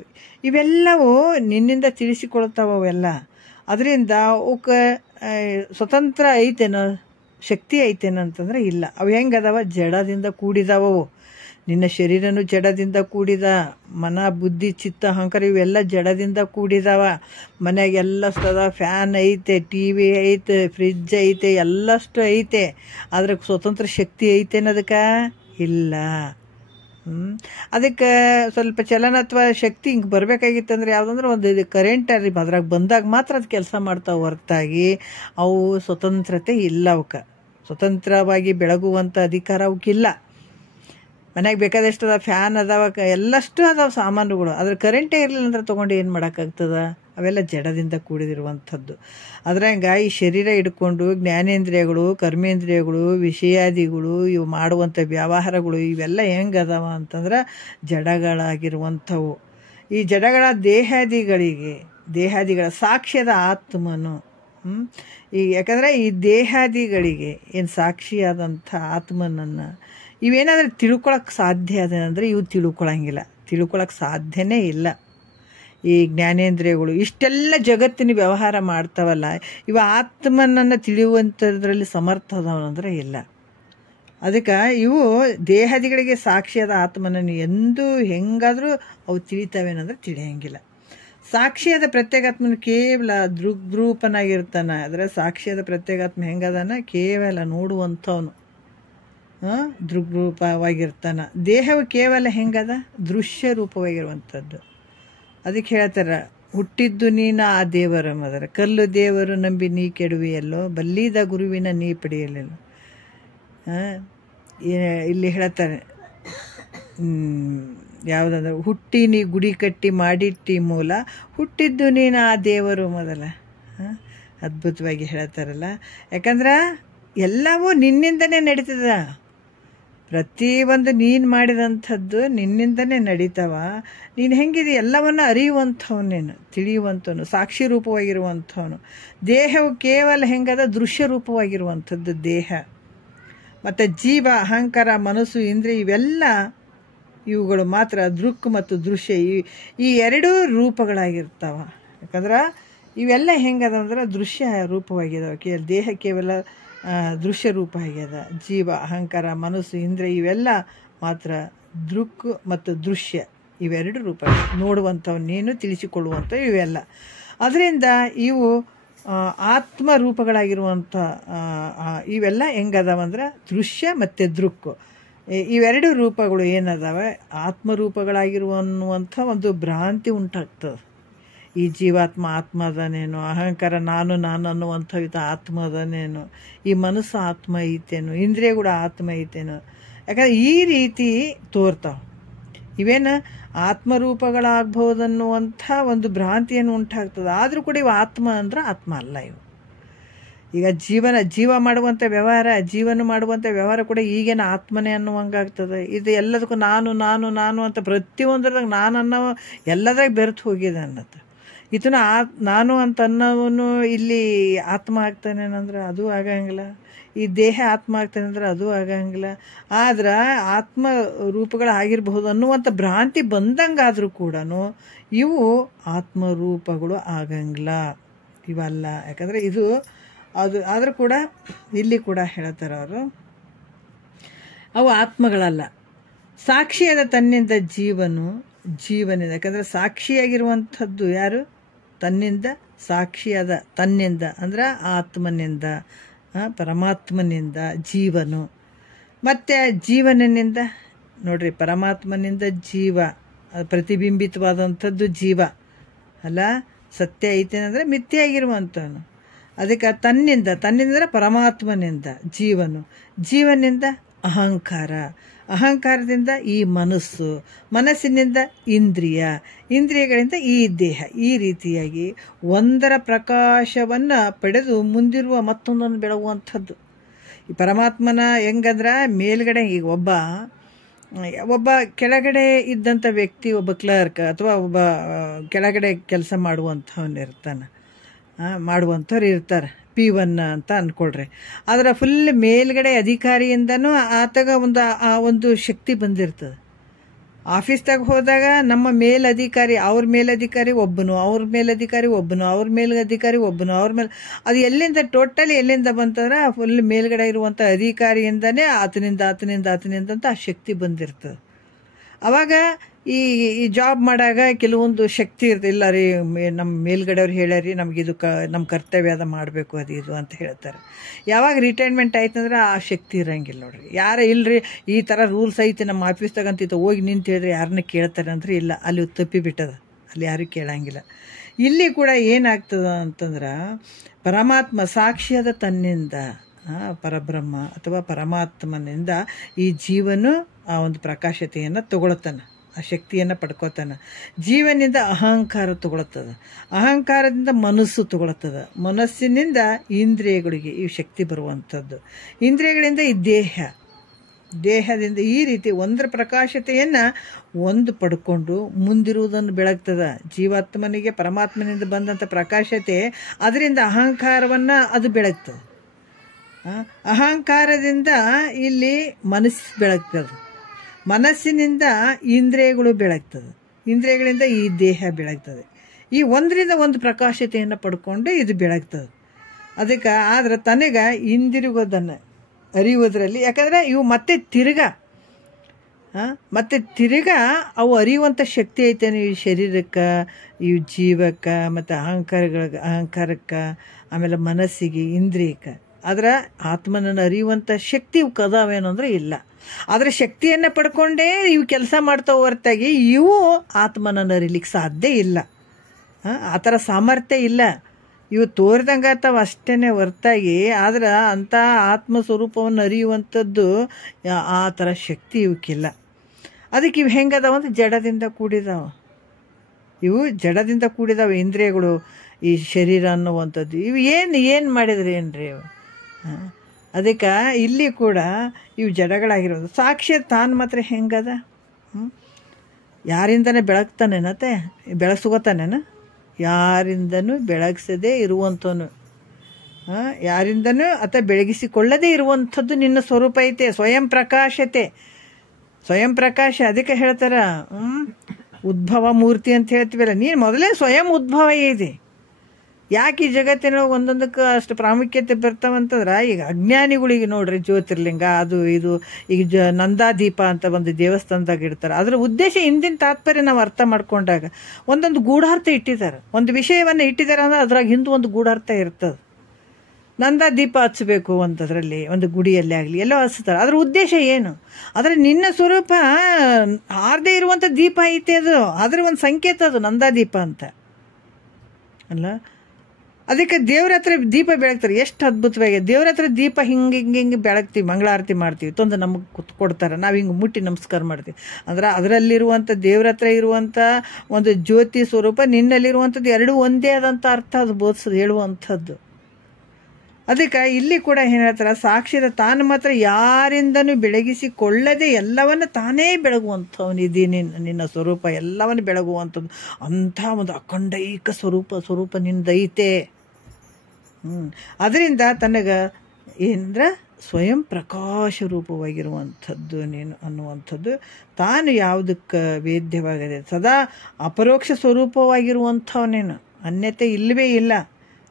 ಇವೆಲ್ಲವೂ ನಿನ್ನಿಂದ ತಿಳಿಸಿಕೊಳ್ತಾವ. ಅವೆಲ್ಲ ಅದರಿಂದ ಅವಕ್ಕೆ ಸ್ವತಂತ್ರ ಐತೇನೋ, ಶಕ್ತಿ ಐತೇನೋ ಅಂತಂದ್ರೆ ಇಲ್ಲ. ಅವು ಹೆಂಗದಾವ? ಜಡದಿಂದ ಕೂಡಿದಾವವು. ನಿನ್ನ ಶರೀರನೂ ಜಡದಿಂದ ಕೂಡಿದ, ಮನ ಬುದ್ಧಿ ಚಿತ್ತ ಅಹಂಕಾರ ಇವೆಲ್ಲ ಜಡದಿಂದ ಕೂಡಿದಾವ. ಮನೆಯಾಗ ಎಲ್ಲಷ್ಟದ, ಫ್ಯಾನ್ ಐತೆ, ಟಿ ವಿ ಐತೆ, ಫ್ರಿಜ್ ಐತೆ, ಎಲ್ಲಷ್ಟು ಐತೆ. ಆದ್ರೆ ಸ್ವತಂತ್ರ ಶಕ್ತಿ ಐತೇನದಕ್ಕೆ? ಇಲ್ಲ. ಅದಕ್ಕೆ ಸ್ವಲ್ಪ ಚಲನ ಅಥವಾ ಶಕ್ತಿ ಹಿಂಗೆ ಬರಬೇಕಾಗಿತ್ತಂದ್ರೆ ಯಾವುದಂದ್ರೆ ಒಂದು ಕರೆಂಟ್ ಅದ್ರಾಗ ಬಂದಾಗ ಮಾತ್ರ ಅದು ಕೆಲಸ ಮಾಡ್ತಾವೆ ಹೊರತಾಗಿ ಅವು ಸ್ವತಂತ್ರತೆ ಇಲ್ಲ. ಅವಕ್ಕೆ ಸ್ವತಂತ್ರವಾಗಿ ಬೆಳಗುವಂಥ ಅಧಿಕಾರ ಅವಕ್ಕಿಲ್ಲ. ಮನೆಗೆ ಬೇಕಾದಷ್ಟು ಅದಾವ, ಫ್ಯಾನ್ ಅದಾವ, ಎಲ್ಲಷ್ಟು ಅದಾವ ಸಾಮಾನುಗಳು. ಅದ್ರ ಕರೆಂಟೇ ಇರಲಿಲ್ಲ ಅಂದ್ರೆ ತೊಗೊಂಡು ಏನು ಮಾಡೋಕ್ಕಾಗ್ತದ? ಅವೆಲ್ಲ ಜಡದಿಂದ ಕೂಡಿದಿರುವಂಥದ್ದು. ಅದ್ರಂಗ ಈ ಶರೀರ ಹಿಡ್ಕೊಂಡು ಜ್ಞಾನೇಂದ್ರಿಯಗಳು, ಕರ್ಮೇಂದ್ರಿಯಗಳು, ವಿಷಯಾದಿಗಳು, ಇವು ಮಾಡುವಂಥ ವ್ಯವಹಾರಗಳು ಇವೆಲ್ಲ ಹೆಂಗದಾವ ಅಂತಂದ್ರೆ ಜಡಗಳಾಗಿರುವಂಥವು. ಈ ಜಡಗಳ ದೇಹಾದಿಗಳ ಸಾಕ್ಷ್ಯದ ಆತ್ಮನು ಯಾಕಂದರೆ ಈ ದೇಹಾದಿಗಳಿಗೆ ಏನು ಸಾಕ್ಷಿಯಾದಂಥ ಆತ್ಮನನ್ನು ಇವೇನಾದರೂ ತಿಳ್ಕೊಳಕ್ಕೆ ಸಾಧ್ಯ ಅದ ಅಂದರೆ ಇವು ತಿಳ್ಕೊಳಂಗಿಲ್ಲ, ತಿಳ್ಕೊಳಕ್ಕೆ ಸಾಧ್ಯನೇ ಇಲ್ಲ. ಈ ಜ್ಞಾನೇಂದ್ರಿಯಗಳು ಇಷ್ಟೆಲ್ಲ ಜಗತ್ತಿನ ವ್ಯವಹಾರ ಮಾಡ್ತಾವಲ್ಲ, ಇವ ಆತ್ಮನನ್ನು ತಿಳಿಯುವಂಥದ್ರಲ್ಲಿ ಸಮರ್ಥ ಅದಾವಂದ್ರೆ ಇಲ್ಲ. ಅದಕ್ಕೆ ಇವು ದೇಹದಿಗಳಿಗೆ ಸಾಕ್ಷಿಯಾದ ಆತ್ಮನನ್ನು ಎಂದೂ ಹೆಂಗಾದರೂ ಅವು ತಿಳಿತಾವೇನಂದ್ರೆ ತಿಳಿಯಂಗಿಲ್ಲ. ಸಾಕ್ಷಿಯಾದ ಪ್ರತ್ಯೇಕಾತ್ಮನು ಕೇವಲ ದೃಗ್ರೂಪನಾಗಿರ್ತಾನೆ. ಆದರೆ ಸಾಕ್ಷಿಯಾದ ಪ್ರತ್ಯೇಕಾತ್ಮ ಹೆಂಗದಾನ? ಕೇವಲ ನೋಡುವಂಥವನು, ದೃಗ್ರೂಪವಾಗಿರ್ತಾನೆ. ದೇಹವು ಕೇವಲ ಹೆಂಗದ? ದೃಶ್ಯ ರೂಪವಾಗಿರುವಂಥದ್ದು. ಅದಕ್ಕೆ ಹೇಳ್ತಾರೆ, ಹುಟ್ಟಿದ್ದು ನೀನು ಆ ದೇವರ ಮದರ, ಕಲ್ಲು ದೇವರು ನಂಬಿ ನೀ ಕೆಡುವಿಯಲ್ಲೋ, ಬಲ್ಲಿದ ಗುರುವಿನ ನೀ ಪಡೆಯಲಿಲ್ಲ. ಇಲ್ಲಿ ಹೇಳ್ತಾರೆ ಯಾವುದಂದ್ರೆ, ಹುಟ್ಟಿ ನೀ ಗುಡಿ ಕಟ್ಟಿ ಮಾಡಿಟ್ಟಿ ಮೂಲ, ಹುಟ್ಟಿದ್ದು ನೀನು ಆ ದೇವರು ಮೊದಲ. ಅದ್ಭುತವಾಗಿ ಹೇಳ್ತಾರಲ್ಲ. ಯಾಕಂದ್ರೆ ಎಲ್ಲವೂ ನಿನ್ನಿಂದನೇ ನಡೀತದ. ಪ್ರತಿಯೊಂದು ನೀನು ಮಾಡಿದಂಥದ್ದು ನಿನ್ನಿಂದನೇ ನಡೀತಾವ. ನೀನು ಹೆಂಗಿದೆ ಎಲ್ಲವನ್ನ ಅರಿಯುವಂಥವನು, ನೀನು ತಿಳಿಯುವಂಥವನು, ಸಾಕ್ಷಿ ರೂಪವಾಗಿರುವಂಥವನು. ದೇಹವು ಕೇವಲ ಹೆಂಗದ? ದೃಶ್ಯ ರೂಪವಾಗಿರುವಂಥದ್ದು ದೇಹ. ಮತ್ತು ಜೀವ, ಅಹಂಕಾರ, ಮನಸ್ಸು, ಇಂದ್ರಿಯ ಇವೆಲ್ಲ ಇವುಗಳು ಮಾತ್ರ ದೃಕ್ ಮತ್ತು ದೃಶ್ಯ ಈ ಎರಡೂ ರೂಪಗಳಾಗಿರ್ತಾವ. ಯಾಕಂದ್ರೆ ಇವೆಲ್ಲ ಹೆಂಗದಂದ್ರೆ ದೃಶ್ಯ ರೂಪವಾಗಿದ್ದಾವೆ. ದೇಹ ಕೇವಲ ದೃಶ್ಯ ರೂಪ ಆಗ್ಯದ. ಜೀವ, ಅಹಂಕಾರ, ಮನಸ್ಸು, ಇಂದ್ರಿಯ ಇವೆಲ್ಲ ಮಾತ್ರ ದೃಕ್ ಮತ್ತು ದೃಶ್ಯ ಇವೆರಡು ರೂಪ, ನೋಡುವಂಥವು, ನೀನು ತಿಳಿಸಿಕೊಳ್ಳುವಂಥ ಇವೆಲ್ಲ. ಅದರಿಂದ ಇವು ಆತ್ಮ ರೂಪಗಳಾಗಿರುವಂಥ ಇವೆಲ್ಲ ಹೆಂಗದಾವಂದ್ರೆ ದೃಶ್ಯ ಮತ್ತು ದೃಕ್ ಇವೆರಡು ರೂಪಗಳು ಏನದಾವೆ ಆತ್ಮರೂಪಗಳಾಗಿರುವಂಥ ಒಂದು ಭ್ರಾಂತಿ ಉಂಟಾಗ್ತದೆ. ಈ ಜೀವಾತ್ಮ ಆತ್ಮ ಅದನೇನು, ಅಹಂಕಾರ ನಾನು ಅನ್ನುವಂಥ ಇದು ಆತ್ಮ ಅದನೇನು, ಈ ಮನಸ್ಸು ಆತ್ಮ ಐತೇನು, ಇಂದ್ರಿಯ ಕೂಡ ಆತ್ಮ ಐತೇನು. ಯಾಕಂದ್ರೆ ಈ ರೀತಿ ತೋರ್ತಾವೆ. ಇವೇನು ಆತ್ಮರೂಪಗಳಾಗ್ಬಹುದನ್ನುವಂಥ ಒಂದು ಭ್ರಾಂತಿಯನ್ನು ಉಂಟಾಗ್ತದೆ. ಆದರೂ ಕೂಡ ಇವು ಆತ್ಮ ಅಂದ್ರೆ ಆತ್ಮ ಅಲ್ಲ. ಇವು ಈಗ ಜೀವ ಮಾಡುವಂಥ ವ್ಯವಹಾರ, ಜೀವನ ಮಾಡುವಂಥ ವ್ಯವಹಾರ ಕೂಡ ಈಗೇನು ಆತ್ಮನೇ ಅನ್ನುವಂಗಾಗ್ತದೆ. ಇದು ಎಲ್ಲದಕ್ಕೂ ನಾನು ಅಂತ ಪ್ರತಿಯೊಂದ್ರದಾಗ ನಾನು ಅನ್ನೋ ಎಲ್ಲದಾಗ ಬೆರೆತು ಹೋಗಿದೆ ಅನ್ನತ್ತೆ. ಇದನ್ನ ನಾನು ಅಂತ ಅನ್ನೋನು ಇಲ್ಲಿ ಆತ್ಮ ಆಗ್ತಾನೇನಂದ್ರೆ ಅದು ಆಗಂಗಿಲ್ಲ. ಈ ದೇಹ ಆತ್ಮ ಆಗ್ತಾನೆ ಅಂದ್ರೆ ಅದು ಆಗಂಗಿಲ್ಲ. ಆದ್ರೆ ಆತ್ಮ ರೂಪಗಳಾಗಿರ್ಬಹುದು ಅನ್ನುವಂಥ ಭ್ರಾಂತಿ ಬಂದಂಗಾದರೂ ಕೂಡ ಇವು ಆತ್ಮರೂಪಗಳು ಆಗಂಗಿಲ್ಲ, ಇವಲ್ಲ. ಯಾಕಂದರೆ ಇದು ಅದು ಆದರೂ ಕೂಡ ಇಲ್ಲಿ ಕೂಡ ಹೇಳ್ತಾರೆ ಅವರು, ಅವು ಆತ್ಮಗಳಲ್ಲ. ಸಾಕ್ಷಿಯಾದ ತನ್ನಿಂದ ಜೀವನಿಂದ. ಯಾಕಂದರೆ ಸಾಕ್ಷಿಯಾಗಿರುವಂಥದ್ದು ಯಾರು? ತನ್ನಿಂದ, ಸಾಕ್ಷಿಯಾದ ತನ್ನಿಂದ ಅಂದ್ರೆ ಆತ್ಮನಿಂದ, ಪರಮಾತ್ಮನಿಂದ ಜೀವನು. ಮತ್ತು ಜೀವನಿಂದ ನೋಡ್ರಿ, ಪರಮಾತ್ಮನಿಂದ ಜೀವ ಪ್ರತಿಬಿಂಬಿತವಾದಂಥದ್ದು ಜೀವ ಅಲ್ಲ. ಸತ್ಯ ಐತೇನೆಂದರೆ ಮಿಥ್ಯೆ ಆಗಿರುವಂಥವನು. ಅದಕ್ಕೆ ತನ್ನಿಂದ ಪರಮಾತ್ಮನಿಂದ ಜೀವನಿಂದ ಅಹಂಕಾರದಿಂದ ಈ ಮನಸ್ಸಿನಿಂದ ಇಂದ್ರಿಯಗಳಿಂದ ಈ ದೇಹ. ಈ ರೀತಿಯಾಗಿ ಒಂದರ ಪ್ರಕಾಶವನ್ನು ಪಡೆದು ಮುಂದಿರುವ ಮತ್ತೊಂದನ್ನು ಬೆಳಗುವಂಥದ್ದು ಈ ಪರಮಾತ್ಮನ. ಹೆಂಗಂದ್ರೆ ಮೇಲ್ಗಡೆ ಈಗ ಒಬ್ಬ ಕೆಳಗಡೆ ಇದ್ದಂಥ ವ್ಯಕ್ತಿ, ಒಬ್ಬ ಕ್ಲರ್ಕ್ ಅಥವಾ ಒಬ್ಬ ಕೆಳಗಡೆ ಕೆಲಸ ಮಾಡುವಂಥವ್ರು ಇರ್ತಾರೆ, P1 ಅಂತ ಅಂದ್ಕೊಳ್ರಿ. ಆದರೆ ಫುಲ್ ಮೇಲ್ಗಡೆ ಅಧಿಕಾರಿಯಿಂದನೂ ಆತಗ ಒಂದು ಶಕ್ತಿ ಬಂದಿರ್ತದೆ. ಆಫೀಸ್ದಾಗ ಹೋದಾಗ ನಮ್ಮ ಮೇಲಧಿಕಾರಿ, ಅವ್ರ ಮೇಲಧಿಕಾರಿ ಒಬ್ಬನು, ಅವ್ರ ಮೇಲಧಿಕಾರಿ ಒಬ್ಬನು, ಅದು ಎಲ್ಲಿಂದ ಬಂತಂದ್ರೆ ಫುಲ್ ಮೇಲ್ಗಡೆ ಇರುವಂಥ ಅಧಿಕಾರಿಯಿಂದನೇ ಆತನಿಂದ ಅಂತ ಆ ಶಕ್ತಿ ಬಂದಿರ್ತದೆ. ಅವಾಗ ಈ ಜಾಬ್ ಮಾಡಾಗ ಕೆಲವೊಂದು ಶಕ್ತಿ ಇಲ್ಲ ರೀ, ನಮ್ಮ ಮೇಲ್ಗಡೆಯವ್ರು ಹೇಳ್ಯಾರಿ ನಮಗಿದು ನಮ್ಮ ಕರ್ತವ್ಯ ಅದ ಮಾಡಬೇಕು ಅದು ಇದು ಅಂತ ಹೇಳ್ತಾರೆ. ಯಾವಾಗ ರಿಟೈರ್ಮೆಂಟ್ ಆಯ್ತಂದ್ರೆ ಆ ಶಕ್ತಿ ಇರಂಗಿಲ್ಲ ನೋಡ್ರಿ. ಯಾರ ಇಲ್ರಿ ಈ ಥರ ರೂಲ್ಸ್ ಐತಿ ನಮ್ಮ ಆಫೀಸ್ದಾಗಂತಿತ್ತು, ಹೋಗಿ ನಿಂತು ಹೇಳಿದ್ರೆ ಯಾರನ್ನ ಕೇಳ್ತಾರೆ ಅಂದ್ರೆ ಇಲ್ಲ, ಅಲ್ಲಿ ತಪ್ಪಿಬಿಟ್ಟದ, ಅಲ್ಲಿ ಯಾರು ಕೇಳಂಗಿಲ್ಲ. ಇಲ್ಲಿ ಕೂಡ ಏನಾಗ್ತದ ಅಂತಂದ್ರೆ ಪರಮಾತ್ಮ ಸಾಕ್ಷಿಯಾದ ತನ್ನಿಂದ ಪರಬ್ರಹ್ಮ ಅಥವಾ ಪರಮಾತ್ಮನಿಂದ ಈ ಜೀವನು ಆ ಒಂದು ಪ್ರಕಾಶತೆಯನ್ನು ತಗೊಳ್ತಾನೆ, ಆ ಶಕ್ತಿಯನ್ನು ಪಡ್ಕೋತಾನೆ. ಜೀವನಿಂದ ಅಹಂಕಾರ ತಗೊಳ್ತದ, ಅಹಂಕಾರದಿಂದ ಮನಸ್ಸು ತಗೊಳ್ತದ, ಮನಸ್ಸಿನಿಂದ ಇಂದ್ರಿಯಗಳಿಗೆ ಈ ಶಕ್ತಿ ಬರುವಂಥದ್ದು, ಇಂದ್ರಿಯಗಳಿಂದ ಈ ದೇಹದಿಂದ ಈ ರೀತಿ ಒಂದರ ಪ್ರಕಾಶತೆಯನ್ನು ಒಂದು ಪಡ್ಕೊಂಡು ಮುಂದಿರುವುದನ್ನು ಬೆಳಗ್ತದ. ಜೀವಾತ್ಮನಿಗೆ ಪರಮಾತ್ಮನಿಂದ ಬಂದಂಥ ಪ್ರಕಾಶತೆ ಅದರಿಂದ ಅಹಂಕಾರವನ್ನು ಅದು ಬೆಳಗ್ತದೆ. ಅಹಂಕಾರದಿಂದ ಇಲ್ಲಿ ಮನಸ್ಸು ಬೆಳಗ್ತದೆ, ಮನಸ್ಸಿನಿಂದ ಇಂದ್ರಿಯಗಳು ಬೆಳಗ್ತದೆ, ಇಂದ್ರಿಯಗಳಿಂದ ಈ ದೇಹ ಬೆಳಗ್ತದೆ. ಈ ಒಂದರಿಂದ ಒಂದು ಪ್ರಕಾಶತೆಯನ್ನು ಪಡ್ಕೊಂಡು ಇದು ಬೆಳಗ್ತದೆ. ಅದಕ್ಕೆ ಆದ್ರೆ ತನಗೆ ಹಿಂದಿರುಗೋದನ್ನು ಅರಿಯೋದ್ರಲ್ಲಿ, ಯಾಕಂದರೆ ಇವು ಮತ್ತೆ ತಿರ್ಗಾ ಅವು ಅರಿಯುವಂಥ ಶಕ್ತಿ ಐತೇನೆ ಈ ಶರೀರಕ್ಕೆ, ಇವು ಜೀವಕ್ಕೆ, ಮತ್ತು ಅಹಂಕಾರಕ್ಕೆ, ಆಮೇಲೆ ಮನಸ್ಸಿಗೆ, ಇಂದ್ರಿಯಕ್ಕೆ. ಆದ್ರೆ ಆತ್ಮನನ್ನು ಅರಿಯುವಂಥ ಶಕ್ತಿ ಇವು ಕದಾವೇನು ಅಂದರೆ ಇಲ್ಲ. ಆದರೆ ಶಕ್ತಿಯನ್ನು ಪಡ್ಕೊಂಡೇ ಇವು ಕೆಲಸ ಮಾಡ್ತಾವೆ ಹೊರತಾಗಿ ಇವು ಆತ್ಮನನ್ನು ಅರಿಲಿಕ್ಕೆ ಸಾಧ್ಯ ಇಲ್ಲ. ಆ ಥರ ಸಾಮರ್ಥ್ಯ ಇಲ್ಲ. ಇವು ತೋರಿದಂಗೆ ಆಗ್ತಾವೆ ಅಷ್ಟೇ ಹೊರತಾಗಿ, ಆದ್ರೆ ಅಂಥ ಆತ್ಮಸ್ವರೂಪವನ್ನು ಅರಿಯುವಂಥದ್ದು ಆ ಥರ ಶಕ್ತಿ ಇವಕ್ಕಿಲ್ಲ. ಅದಕ್ಕೆ ಇವು ಹೆಂಗದಾವ ಅಂತ ಜಡದಿಂದ ಕೂಡಿದಾವೆ. ಇವು ಜಡದಿಂದ ಕೂಡಿದಾವೆ ಇಂದ್ರಿಯಗಳು, ಈ ಶರೀರ ಅನ್ನುವಂಥದ್ದು. ಇವು ಏನು ಮಾಡಿದ್ರೆ ಏನ್ರಿ ಇವು? ಅದಕ್ಕೆ ಇಲ್ಲಿ ಕೂಡ ಇವು ಜಡಗಳಾಗಿರೋದು. ಸಾಕ್ಷಿ ತಾನು ಮಾತ್ರ ಹೆಂಗದ? ಯಾರಿಂದನೇ ಬೆಳಗ್ತಾನೇನತ್ತೆ? ಬೆಳಗ್ಸ್ಕೋತಾನೇನ? ಯಾರಿಂದನೂ ಬೆಳಗಿಸದೇ ಇರುವಂಥವನು, ಯಾರಿಂದನೂ ಬೆಳಗಿಸಿಕೊಳ್ಳದೇ ಇರುವಂಥದ್ದು ನಿನ್ನ ಸ್ವರೂಪ ಐತೆ. ಸ್ವಯಂ ಪ್ರಕಾಶತೆ, ಸ್ವಯಂ ಪ್ರಕಾಶ. ಅದಕ್ಕೆ ಹೇಳ್ತಾರ ಉದ್ಭವ ಮೂರ್ತಿ ಅಂತ ಹೇಳ್ತೀವಲ್ಲ, ನೀನು ಮೊದಲೇ ಸ್ವಯಂ ಉದ್ಭವ ಇದೆ. ಯಾಕೆ ಈ ಜಗತ್ತಿನ ಒಂದೊಂದಕ್ಕೆ ಅಷ್ಟು ಪ್ರಾಮುಖ್ಯತೆ ಬರ್ತಾವಂತಂದ್ರೆ, ಈಗ ಅಜ್ಞಾನಿಗಳಿಗೆ ನೋಡ್ರಿ ಜ್ಯೋತಿರ್ಲಿಂಗ ಅದು ಇದು, ಈಗ ನಂದಾದೀಪ ಅಂತ ಒಂದು ದೇವಸ್ಥಾನದಾಗ ಇಡ್ತಾರೆ. ಅದರ ಉದ್ದೇಶ, ಹಿಂದಿನ ತಾತ್ಪರ್ಯ ನಾವು ಅರ್ಥ ಮಾಡ್ಕೊಂಡಾಗ ಒಂದೊಂದು ಗೂಢಾರ್ಥ ಇಟ್ಟಿದ್ದಾರೆ. ಒಂದು ವಿಷಯವನ್ನು ಇಟ್ಟಿದ್ದಾರೆ ಅಂದ್ರೆ ಅದ್ರಾಗ ಹಿಂದೆ ಒಂದು ಗೂಢಾರ್ಥ ಇರ್ತದೆ. ನಂದಾದೀಪ ಹಚ್ಚಬೇಕು ಅಂತದ್ರಲ್ಲಿ, ಒಂದು ಗುಡಿಯಲ್ಲಿ ಆಗಲಿ ಎಲ್ಲೋ ಹಚ್ತಾರೆ. ಅದ್ರ ಉದ್ದೇಶ ಏನು? ಆದರೆ ನಿನ್ನ ಸ್ವರೂಪ ಆರದೇ ಇರುವಂಥ ದೀಪ ಐತೆ. ಅದು ಅದರ ಒಂದು ಸಂಕೇತ, ಅದು ನಂದಾದೀಪ ಅಂತ ಅಲ್ಲ. ಅದಕ್ಕೆ ದೇವ್ರ ಹತ್ರ ದೀಪ ಬೆಳಗ್ತಾರೆ. ಎಷ್ಟು ಅದ್ಭುತವಾಗಿ ದೇವ್ರ ಹತ್ರ ದೀಪ ಹಿಂಗೆ ಬೆಳಗ್ತೀವಿ, ಮಂಗಳಾರತಿ ಮಾಡ್ತೀವಿ, ತಂದು ನಮಗೆ ಕೊಡ್ತಾರೆ. ನಾವು ಹಿಂಗೆ ಮುಟ್ಟಿ ನಮಸ್ಕಾರ ಮಾಡ್ತೀವಿ. ಅಂದ್ರೆ ಅದರಲ್ಲಿರುವಂಥ ದೇವ್ರ ಹತ್ರ ಇರುವಂಥ ಒಂದು ಜ್ಯೋತಿ ಸ್ವರೂಪ ನಿನ್ನಲ್ಲಿರುವಂಥದ್ದು ಎರಡೂ ಒಂದೇ ಆದಂಥ ಅರ್ಥ ಅದು ಬೋಧಿಸೋದು ಹೇಳುವಂಥದ್ದು. ಅದಕ್ಕೆ ಇಲ್ಲಿ ಕೂಡ ಏನು ಹೇಳ್ತಾರೆ, ಸಾಕ್ಷಿದ ತಾನು ಮಾತ್ರ ಯಾರಿಂದನೂ ಬೆಳಗಿಸಿಕೊಳ್ಳದೆ ಎಲ್ಲವನ್ನು ತಾನೇ ಬೆಳಗುವಂಥವನಿದ್ದೀನಿ. ನಿನ್ನ ಸ್ವರೂಪ ಎಲ್ಲವನ್ನು ಬೆಳಗುವಂಥದ್ದು. ಅಂಥ ಒಂದು ಅಖಂಡೈಕ ಸ್ವರೂಪ ನಿಂದೈತೆ. ಅದರಿಂದ ತನಗೆ ಏನಂದ್ರೆ ಸ್ವಯಂ ಪ್ರಕಾಶ ರೂಪವಾಗಿರುವಂಥದ್ದು ನೀನು ಅನ್ನುವಂಥದ್ದು. ತಾನು ಯಾವುದಕ್ಕೆ ವೇದ್ಯವಾಗದೆ ಸದಾ ಅಪರೋಕ್ಷ ಸ್ವರೂಪವಾಗಿರುವಂಥವನೇನು, ಅನ್ಯತೆ ಇಲ್ಲವೇ ಇಲ್ಲ.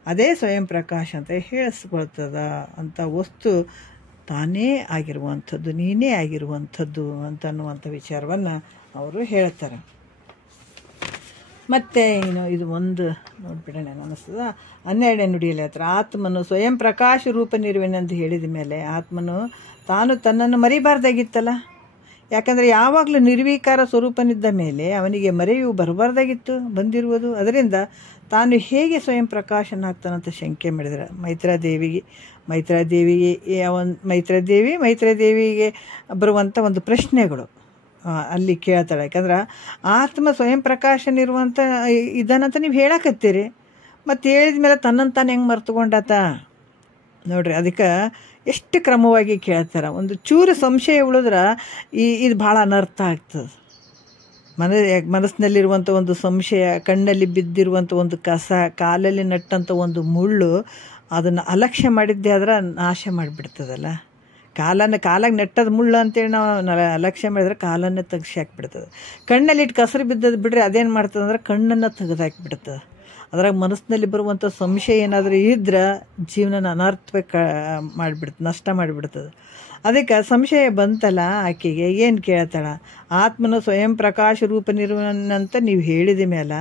ಅದೇ ಸ್ವಯಂ ಪ್ರಕಾಶ ಅಂತ ಹೇಳಿಸ್ಕೊಳ್ತದ. ಅಂಥ ವಸ್ತು ತಾನೇ ಆಗಿರುವಂಥದ್ದು, ನೀನೇ ಆಗಿರುವಂಥದ್ದು ಅಂತನ್ನುವಂಥ ವಿಚಾರವನ್ನು ಅವರು ಹೇಳ್ತಾರೆ. ಮತ್ತು ಇದು ಒಂದು ನೋಡ್ಬಿಡೋಣ ಅನ್ನಿಸ್ತದ. 12ನೇ ನುಡಿಯಲ್ಲಿ ಹೇಳ್ತಾರೆ, ಆತ್ಮನು ಸ್ವಯಂ ಪ್ರಕಾಶ ರೂಪನಿರುವೆನೆಂದು ಹೇಳಿದ ಮೇಲೆ ಆತ್ಮನು ತಾನು ತನ್ನನ್ನು ಮರಿಬಾರ್ದಾಗಿತ್ತಲ್ಲ. ಯಾಕಂದರೆ ಯಾವಾಗಲೂ ನಿರ್ವೀಕಾರ ಸ್ವರೂಪನಿದ್ದ ಮೇಲೆ ಅವನಿಗೆ ಮರೆಯು ಬರಬಾರ್ದಾಗಿತ್ತು, ಬಂದಿರುವುದು. ಅದರಿಂದ ತಾನು ಹೇಗೆ ಸ್ವಯಂ ಪ್ರಕಾಶನಾಗ್ತಾನಂತ ಶಂಕೆ ಮಾಡಿದ್ರೆ ಮೈತ್ರಾದೇವಿಗೆ ಬರುವಂಥ ಒಂದು ಪ್ರಶ್ನೆಗಳು ಅಲ್ಲಿ ಕೇಳ್ತಾಳೆ. ಯಾಕಂದ್ರೆ ಆತ್ಮ ಸ್ವಯಂ ಪ್ರಕಾಶನಿರುವಂಥ ಇದನ್ನಂತ ನೀವು ಹೇಳಕತ್ತೀರಿ, ಮತ್ತು ಹೇಳಿದ ಮೇಲೆ ತನ್ನಂತಾನು ಹೆಂಗೆ ಮರ್ತುಕೊಂಡಾತ ನೋಡ್ರಿ. ಅದಕ್ಕೆ ಎಷ್ಟು ಕ್ರಮವಾಗಿ ಕೇಳ್ತಾರೆ. ಒಂದು ಚೂರು ಸಂಶಯ ಉಳಿದ್ರೆ ಇದು ಭಾಳ ಅನರ್ಥ ಆಗ್ತದೆ. ಮನಸ್ಸಿನಲ್ಲಿರುವಂಥ ಒಂದು ಸಂಶಯ, ಕಣ್ಣಲ್ಲಿ ಬಿದ್ದಿರುವಂಥ ಒಂದು ಕಸ, ಕಾಲಲ್ಲಿ ನಟ್ಟಂಥ ಒಂದು ಮುಳ್ಳು, ಅದನ್ನು ಅಲಕ್ಷ್ಯ ಮಾಡಿದ್ದೆ ಆದ್ರೆ ನಾಶ ಮಾಡಿಬಿಡ್ತದಲ್ಲ. ಕಾಲಾಗ ನೆಟ್ಟದ ಮುಳ್ಳು ಅಂತೇಳಿ ನಾವು ಅಲಕ್ಷ್ಯ ಮಾಡಿದ್ರೆ ಕಾಲನ್ನು ತೆಗ್ಸಿ ಹಾಕ್ಬಿಡ್ತದೆ. ಕಣ್ಣಲ್ಲಿಟ್ಟು ಕಸರು ಬಿದ್ದದ್ದು ಬಿಡ್ರಿ ಅದೇನು ಮಾಡ್ತದೆ ಅಂದ್ರೆ ಕಣ್ಣನ್ನು ತೆಗೆದಾಕಿಬಿಡ್ತದೆ. ಅದ್ರಾಗ ಮನಸ್ಸಿನಲ್ಲಿ ಬರುವಂಥ ಸಂಶಯ ಏನಾದರೂ ಇದ್ರೆ ಜೀವನನ ಅನರ್ಥವಾಗಿ ಮಾಡಿಬಿಡ್ತದೆ, ನಷ್ಟ ಮಾಡಿಬಿಡ್ತದೆ. ಅದಕ್ಕೆ ಸಂಶಯ ಬಂತಲ್ಲ ಆಕೆಗೆ ಏನು ಕೇಳ್ತಾಳ, ಆತ್ಮನು ಸ್ವಯಂ ಪ್ರಕಾಶ ರೂಪನಿರುವನಂತ ನೀವು ಹೇಳಿದ ಮೇಲೆ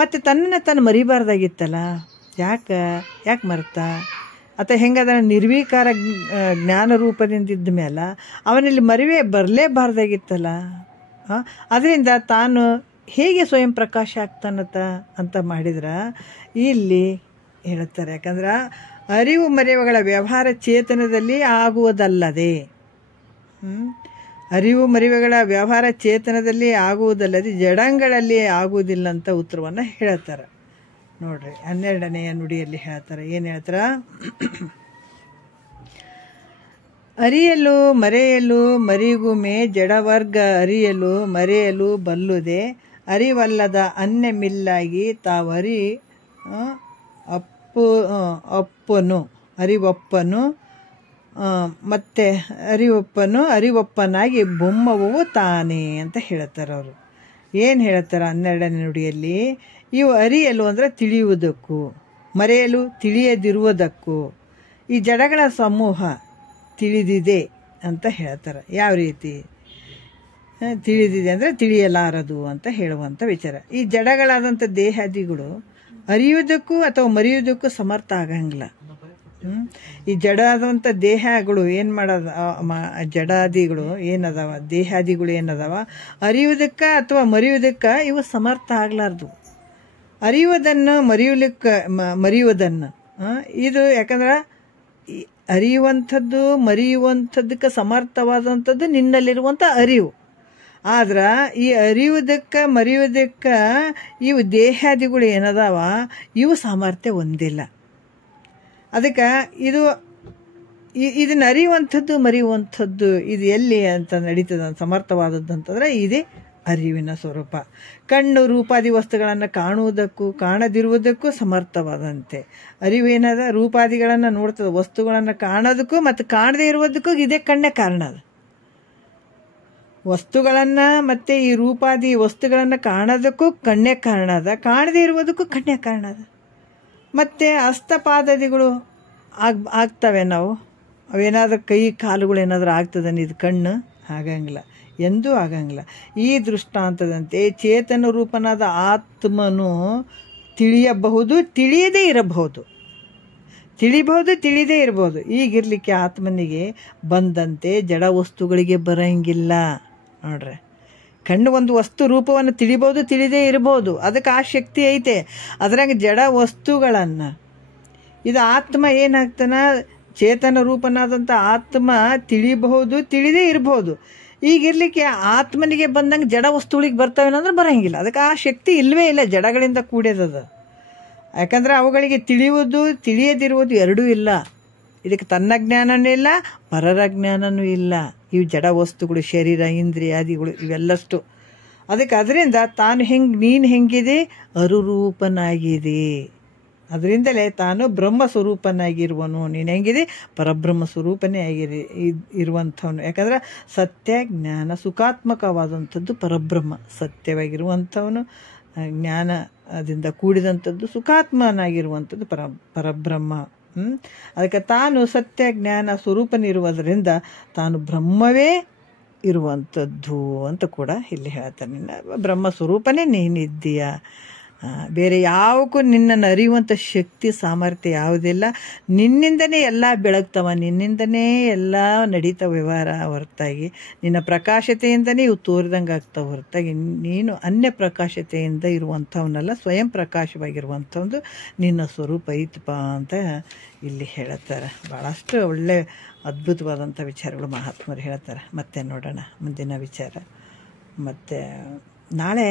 ಮತ್ತು ತನ್ನನ್ನು ತಾನು ಮರಿಬಾರ್ದಾಗಿತ್ತಲ್ಲ, ಯಾಕೆ ಮರ್ತ? ಅಥವಾ ಹೆಂಗದ ನಿರ್ವೀಕಾರ ಜ್ಞಾನ ರೂಪದಿಂದಿದ್ದ ಮೇಲೆ ಅವನಲ್ಲಿ ಮರಿವೇ ಬರಲೇಬಾರ್ದಾಗಿತ್ತಲ್ಲ. ಅದರಿಂದ ತಾನು ಹೇಗೆ ಸ್ವಯಂ ಪ್ರಕಾಶ ಆಗ್ತಾನತ್ತ ಅಂತ ಮಾಡಿದ್ರೆ ಇಲ್ಲಿ ಹೇಳ್ತಾರೆ. ಯಾಕಂದ್ರೆ ಅರಿವು ಮರೆವುಗಳ ವ್ಯವಹಾರ ಚೇತನದಲ್ಲಿ ಆಗುವುದಲ್ಲದೆ, ಅರಿವು ಮರೆವುಗಳ ವ್ಯವಹಾರ ಚೇತನದಲ್ಲಿ ಆಗುವುದಲ್ಲದೆ ಜಡಂಗಳಲ್ಲಿ ಆಗುವುದಿಲ್ಲ ಅಂತ ಉತ್ತರವನ್ನು ಹೇಳ್ತಾರೆ. ನೋಡ್ರಿ 12ನೇ ನುಡಿಯಲ್ಲಿ ಹೇಳ್ತಾರೆ. ಏನು ಹೇಳ್ತಾರ, ಅರಿಯಲು ಮರೆಯಲು ಮರಿಗುಮೆ ಜಡವರ್ಗ ಅರಿಯಲು ಮರೆಯಲು ಬಲ್ಲುದೆ ಅರಿವಲ್ಲದ ಅನ್ಯಮಿಲ್ಲಾಗಿ ತಾವರಿ ಅರಿವಪ್ಪನು ಮತ್ತು ಅರಿವಪ್ಪನಾಗಿ ಬೊಮ್ಮವು ತಾನೇ ಅಂತ ಹೇಳ್ತಾರೆ ಅವರು. ಏನು ಹೇಳ್ತಾರೆ 12ನೇ ನುಡಿಯಲ್ಲಿ, ಇವು ಅರಿಯಲು ಅಂದರೆ ತಿಳಿಯುವುದಕ್ಕೂ, ಮರೆಯಲು ತಿಳಿಯದಿರುವುದಕ್ಕೂ ಈ ಜಡಗಳ ಸಮೂಹ ತಿಳಿದಿದೆ ಅಂತ ಹೇಳ್ತಾರೆ. ಯಾವ ರೀತಿ ತಿಳಿದಿದೆ ಅಂದರೆ ತಿಳಿಯಲಾರದು ಅಂತ ಹೇಳುವಂಥ ವಿಚಾರ. ಈ ಜಡಗಳಾದಂಥ ದೇಹಾದಿಗಳು ಅರಿಯುವುದಕ್ಕೂ ಅಥವಾ ಮರೆಯುವುದಕ್ಕೂ ಸಮರ್ಥ ಆಗಂಗಿಲ್ಲ. ಈ ಜಡಾದಂಥ ದೇಹಗಳು ಏನು ಮಾಡೋದು, ಜಡಾದಿಗಳು ಏನದಾವ, ದೇಹಾದಿಗಳು ಏನದಾವ, ಅರಿಯುವುದಕ್ಕೆ ಅಥವಾ ಮರೆಯುವುದಕ್ಕೆ ಇವು ಸಮರ್ಥ ಆಗಲಾರ್ದು. ಅರಿಯುವುದನ್ನು ಮರೆಯುವುದನ್ನು ಇದು ಯಾಕಂದ್ರೆ ಅರಿಯುವಂಥದ್ದು ಮರೆಯುವಂಥದ್ದಕ್ಕೆ ಸಮರ್ಥವಾದಂಥದ್ದು ನಿನ್ನಲ್ಲಿರುವಂಥ ಅರಿವು. ಆದ್ರೆ ಈ ಅರಿಯುವುದಕ್ಕೆ ಮರೆಯುವುದಕ್ಕೆ ಇವು ದೇಹಾದಿಗಳು ಏನದಾವ ಇವು ಸಾಮರ್ಥ್ಯ ಹೊಂದಿಲ್ಲ. ಅದಕ್ಕೆ ಇದನ್ನು ಅರಿಯುವಂಥದ್ದು ಮರೆಯುವಂಥದ್ದು ಇದು ಎಲ್ಲಿ ಅಂತ ನಡೀತದೆ ಸಮರ್ಥವಾದದ್ದು ಅಂತಂದ್ರೆ ಇದೇ ಅರಿವಿನ ಸ್ವರೂಪ. ಕಣ್ಣು ರೂಪಾದಿ ವಸ್ತುಗಳನ್ನು ಕಾಣುವುದಕ್ಕೂ ಕಾಣದಿರುವುದಕ್ಕೂ ಸಮರ್ಥವಾದಂತೆ ಅರಿವೇನದ ರೂಪಾದಿಗಳನ್ನು ನೋಡ್ತದೆ, ವಸ್ತುಗಳನ್ನು ಕಾಣೋದಕ್ಕೂ ಮತ್ತು ಕಾಣದೇ ಇರುವುದಕ್ಕೂ ಇದೇ ಕಣ್ಣೇ ಕಾರಣ ಅದ. ವಸ್ತುಗಳನ್ನು ಮತ್ತು ಈ ರೂಪಾದಿ ವಸ್ತುಗಳನ್ನು ಕಾಣೋದಕ್ಕೂ ಕಣ್ಣೇ ಕಾರಣ ಅದ, ಕಾಣದೇ ಇರುವುದಕ್ಕೂ ಕಣ್ಣೇ ಕಾರಣ ಅದ. ಮತ್ತು ಹಸ್ತಪಾದಾದಿಗಳು ಆಗ್ತವೆ, ನಾವು ಅವೇನಾದ್ರೂ ಕೈ ಕಾಲುಗಳು ಏನಾದರೂ ಆಗ್ತದೆ, ಇದು ಕಣ್ಣು ಆಗಂಗಿಲ್ಲ, ಎಂದೂ ಆಗಂಗಿಲ್ಲ. ಈ ದೃಷ್ಟಾಂತದಂತೆ ಚೇತನ ರೂಪನಾದ ಆತ್ಮನು ತಿಳಿಯಬಹುದು, ತಿಳಿಯದೇ ಇರಬಹುದು, ತಿಳಿಬಹುದು ತಿಳಿದೇ ಇರಬಹುದು. ಈಗಿರ್ಲಿಕ್ಕೆ ಆತ್ಮನಿಗೆ ಬಂದಂತೆ ಜಡ ವಸ್ತುಗಳಿಗೆ ಬರಂಗಿಲ್ಲ. ನೋಡ್ರಿ, ಕಣ್ಣು ಒಂದು ವಸ್ತು ರೂಪವನ್ನು ತಿಳಿಬೋದು, ತಿಳಿದೇ ಇರಬಹುದು, ಅದಕ್ಕೆ ಆ ಶಕ್ತಿ ಐತೆ. ಅದ್ರಾಗ ಜಡ ವಸ್ತುಗಳನ್ನು ಇದು ಆತ್ಮ ಏನಾಗ್ತಾನ, ಚೇತನ ರೂಪನಾದಂಥ ಆತ್ಮ ತಿಳಿಬಹುದು, ತಿಳಿದೇ ಇರಬಹುದು. ಈಗಿರ್ಲಿಕ್ಕೆ ಆತ್ಮನಿಗೆ ಬಂದಂಗೆ ಜಡ ವಸ್ತುಗಳಿಗೆ ಬರ್ತಾವೇನಂದ್ರೆ ಬರೋಂಗಿಲ್ಲ. ಅದಕ್ಕೆ ಆ ಶಕ್ತಿ ಇಲ್ಲವೇ ಇಲ್ಲ, ಜಡಗಳಿಂದ ಕೂಡ್ಯದ. ಯಾಕಂದ್ರೆ ಅವುಗಳಿಗೆ ತಿಳಿಯುವುದು ತಿಳಿಯದಿರುವುದು ಎರಡೂ ಇಲ್ಲ. ಇದಕ್ಕೆ ತನ್ನ ಜ್ಞಾನನೂ ಇಲ್ಲ, ಪರರ ಜ್ಞಾನನೂ ಇಲ್ಲ. ಇವು ಜಡ ವಸ್ತುಗಳು, ಶರೀರ ಇಂದ್ರಿಯಾದಿಗಳು ಇವೆಲ್ಲಷ್ಟು. ಅದಕ್ಕೆ ಅದರಿಂದ ನೀನು ಹೆಂಗಿದೆ, ಅರುರೂಪನಾಗಿದೆ. ಅದರಿಂದಲೇ ತಾನು ಬ್ರಹ್ಮ ಸ್ವರೂಪನಾಗಿರುವನು. ನೀನು ಹೆಂಗಿದೆ, ಪರಬ್ರಹ್ಮ ಸ್ವರೂಪನೇ ಇರುವಂಥವನು. ಯಾಕಂದ್ರೆ ಸತ್ಯ ಜ್ಞಾನ ಸುಖಾತ್ಮಕವಾದಂಥದ್ದು ಪರಬ್ರಹ್ಮ, ಸತ್ಯವಾಗಿರುವಂಥವನು, ಜ್ಞಾನದಿಂದ ಕೂಡಿದಂಥದ್ದು ಸುಖಾತ್ಮನಾಗಿರುವಂಥದ್ದು ಪರಬ್ರಹ್ಮ. ಅದಕ್ಕೆ ತಾನು ಸತ್ಯ ಜ್ಞಾನ ಸ್ವರೂಪನಿರುವುದರಿಂದ ತಾನು ಬ್ರಹ್ಮವೇ ಇರುವಂಥದ್ದು ಅಂತ ಕೂಡ ಇಲ್ಲಿ ಹೇಳ್ತಾನೆ. ನಿನ್ನ ಬ್ರಹ್ಮ ಸ್ವರೂಪನೇ ನೀನಿದ್ದೀಯ, ಬೇರೆ ಯಾವಕ್ಕೂ ನಿನ್ನನ್ನು ಅರಿಯುವಂಥ ಶಕ್ತಿ ಸಾಮರ್ಥ್ಯ ಯಾವುದಿಲ್ಲ. ನಿನ್ನಿಂದನೇ ಎಲ್ಲ ಬೆಳಗ್ತವ, ನಿನ್ನಿಂದನೇ ಎಲ್ಲ ನಡೀತಾವ ವ್ಯವಹಾರ ಹೊರತಾಗಿ, ನಿನ್ನ ಪ್ರಕಾಶತೆಯಿಂದನೇ ಇವು ತೋರಿದಂಗೆ ಆಗ್ತಾವ ಹೊರತಾಗಿ ನೀನು ಅನ್ಯ ಪ್ರಕಾಶತೆಯಿಂದ ಇರುವಂಥವನ್ನೆಲ್ಲ, ಸ್ವಯಂ ಪ್ರಕಾಶವಾಗಿರುವಂಥದ್ದು ನಿನ್ನ ಸ್ವರೂಪ ಐತಪ್ಪ ಅಂತ ಇಲ್ಲಿ ಹೇಳ್ತಾರೆ. ಭಾಳಷ್ಟು ಒಳ್ಳೆ ಅದ್ಭುತವಾದಂಥ ವಿಚಾರಗಳು ಮಹಾತ್ಮರು ಹೇಳ್ತಾರೆ. ಮತ್ತೆ ನೋಡೋಣ ಮುಂದಿನ ವಿಚಾರ. ಮತ್ತು ನಾಳೆ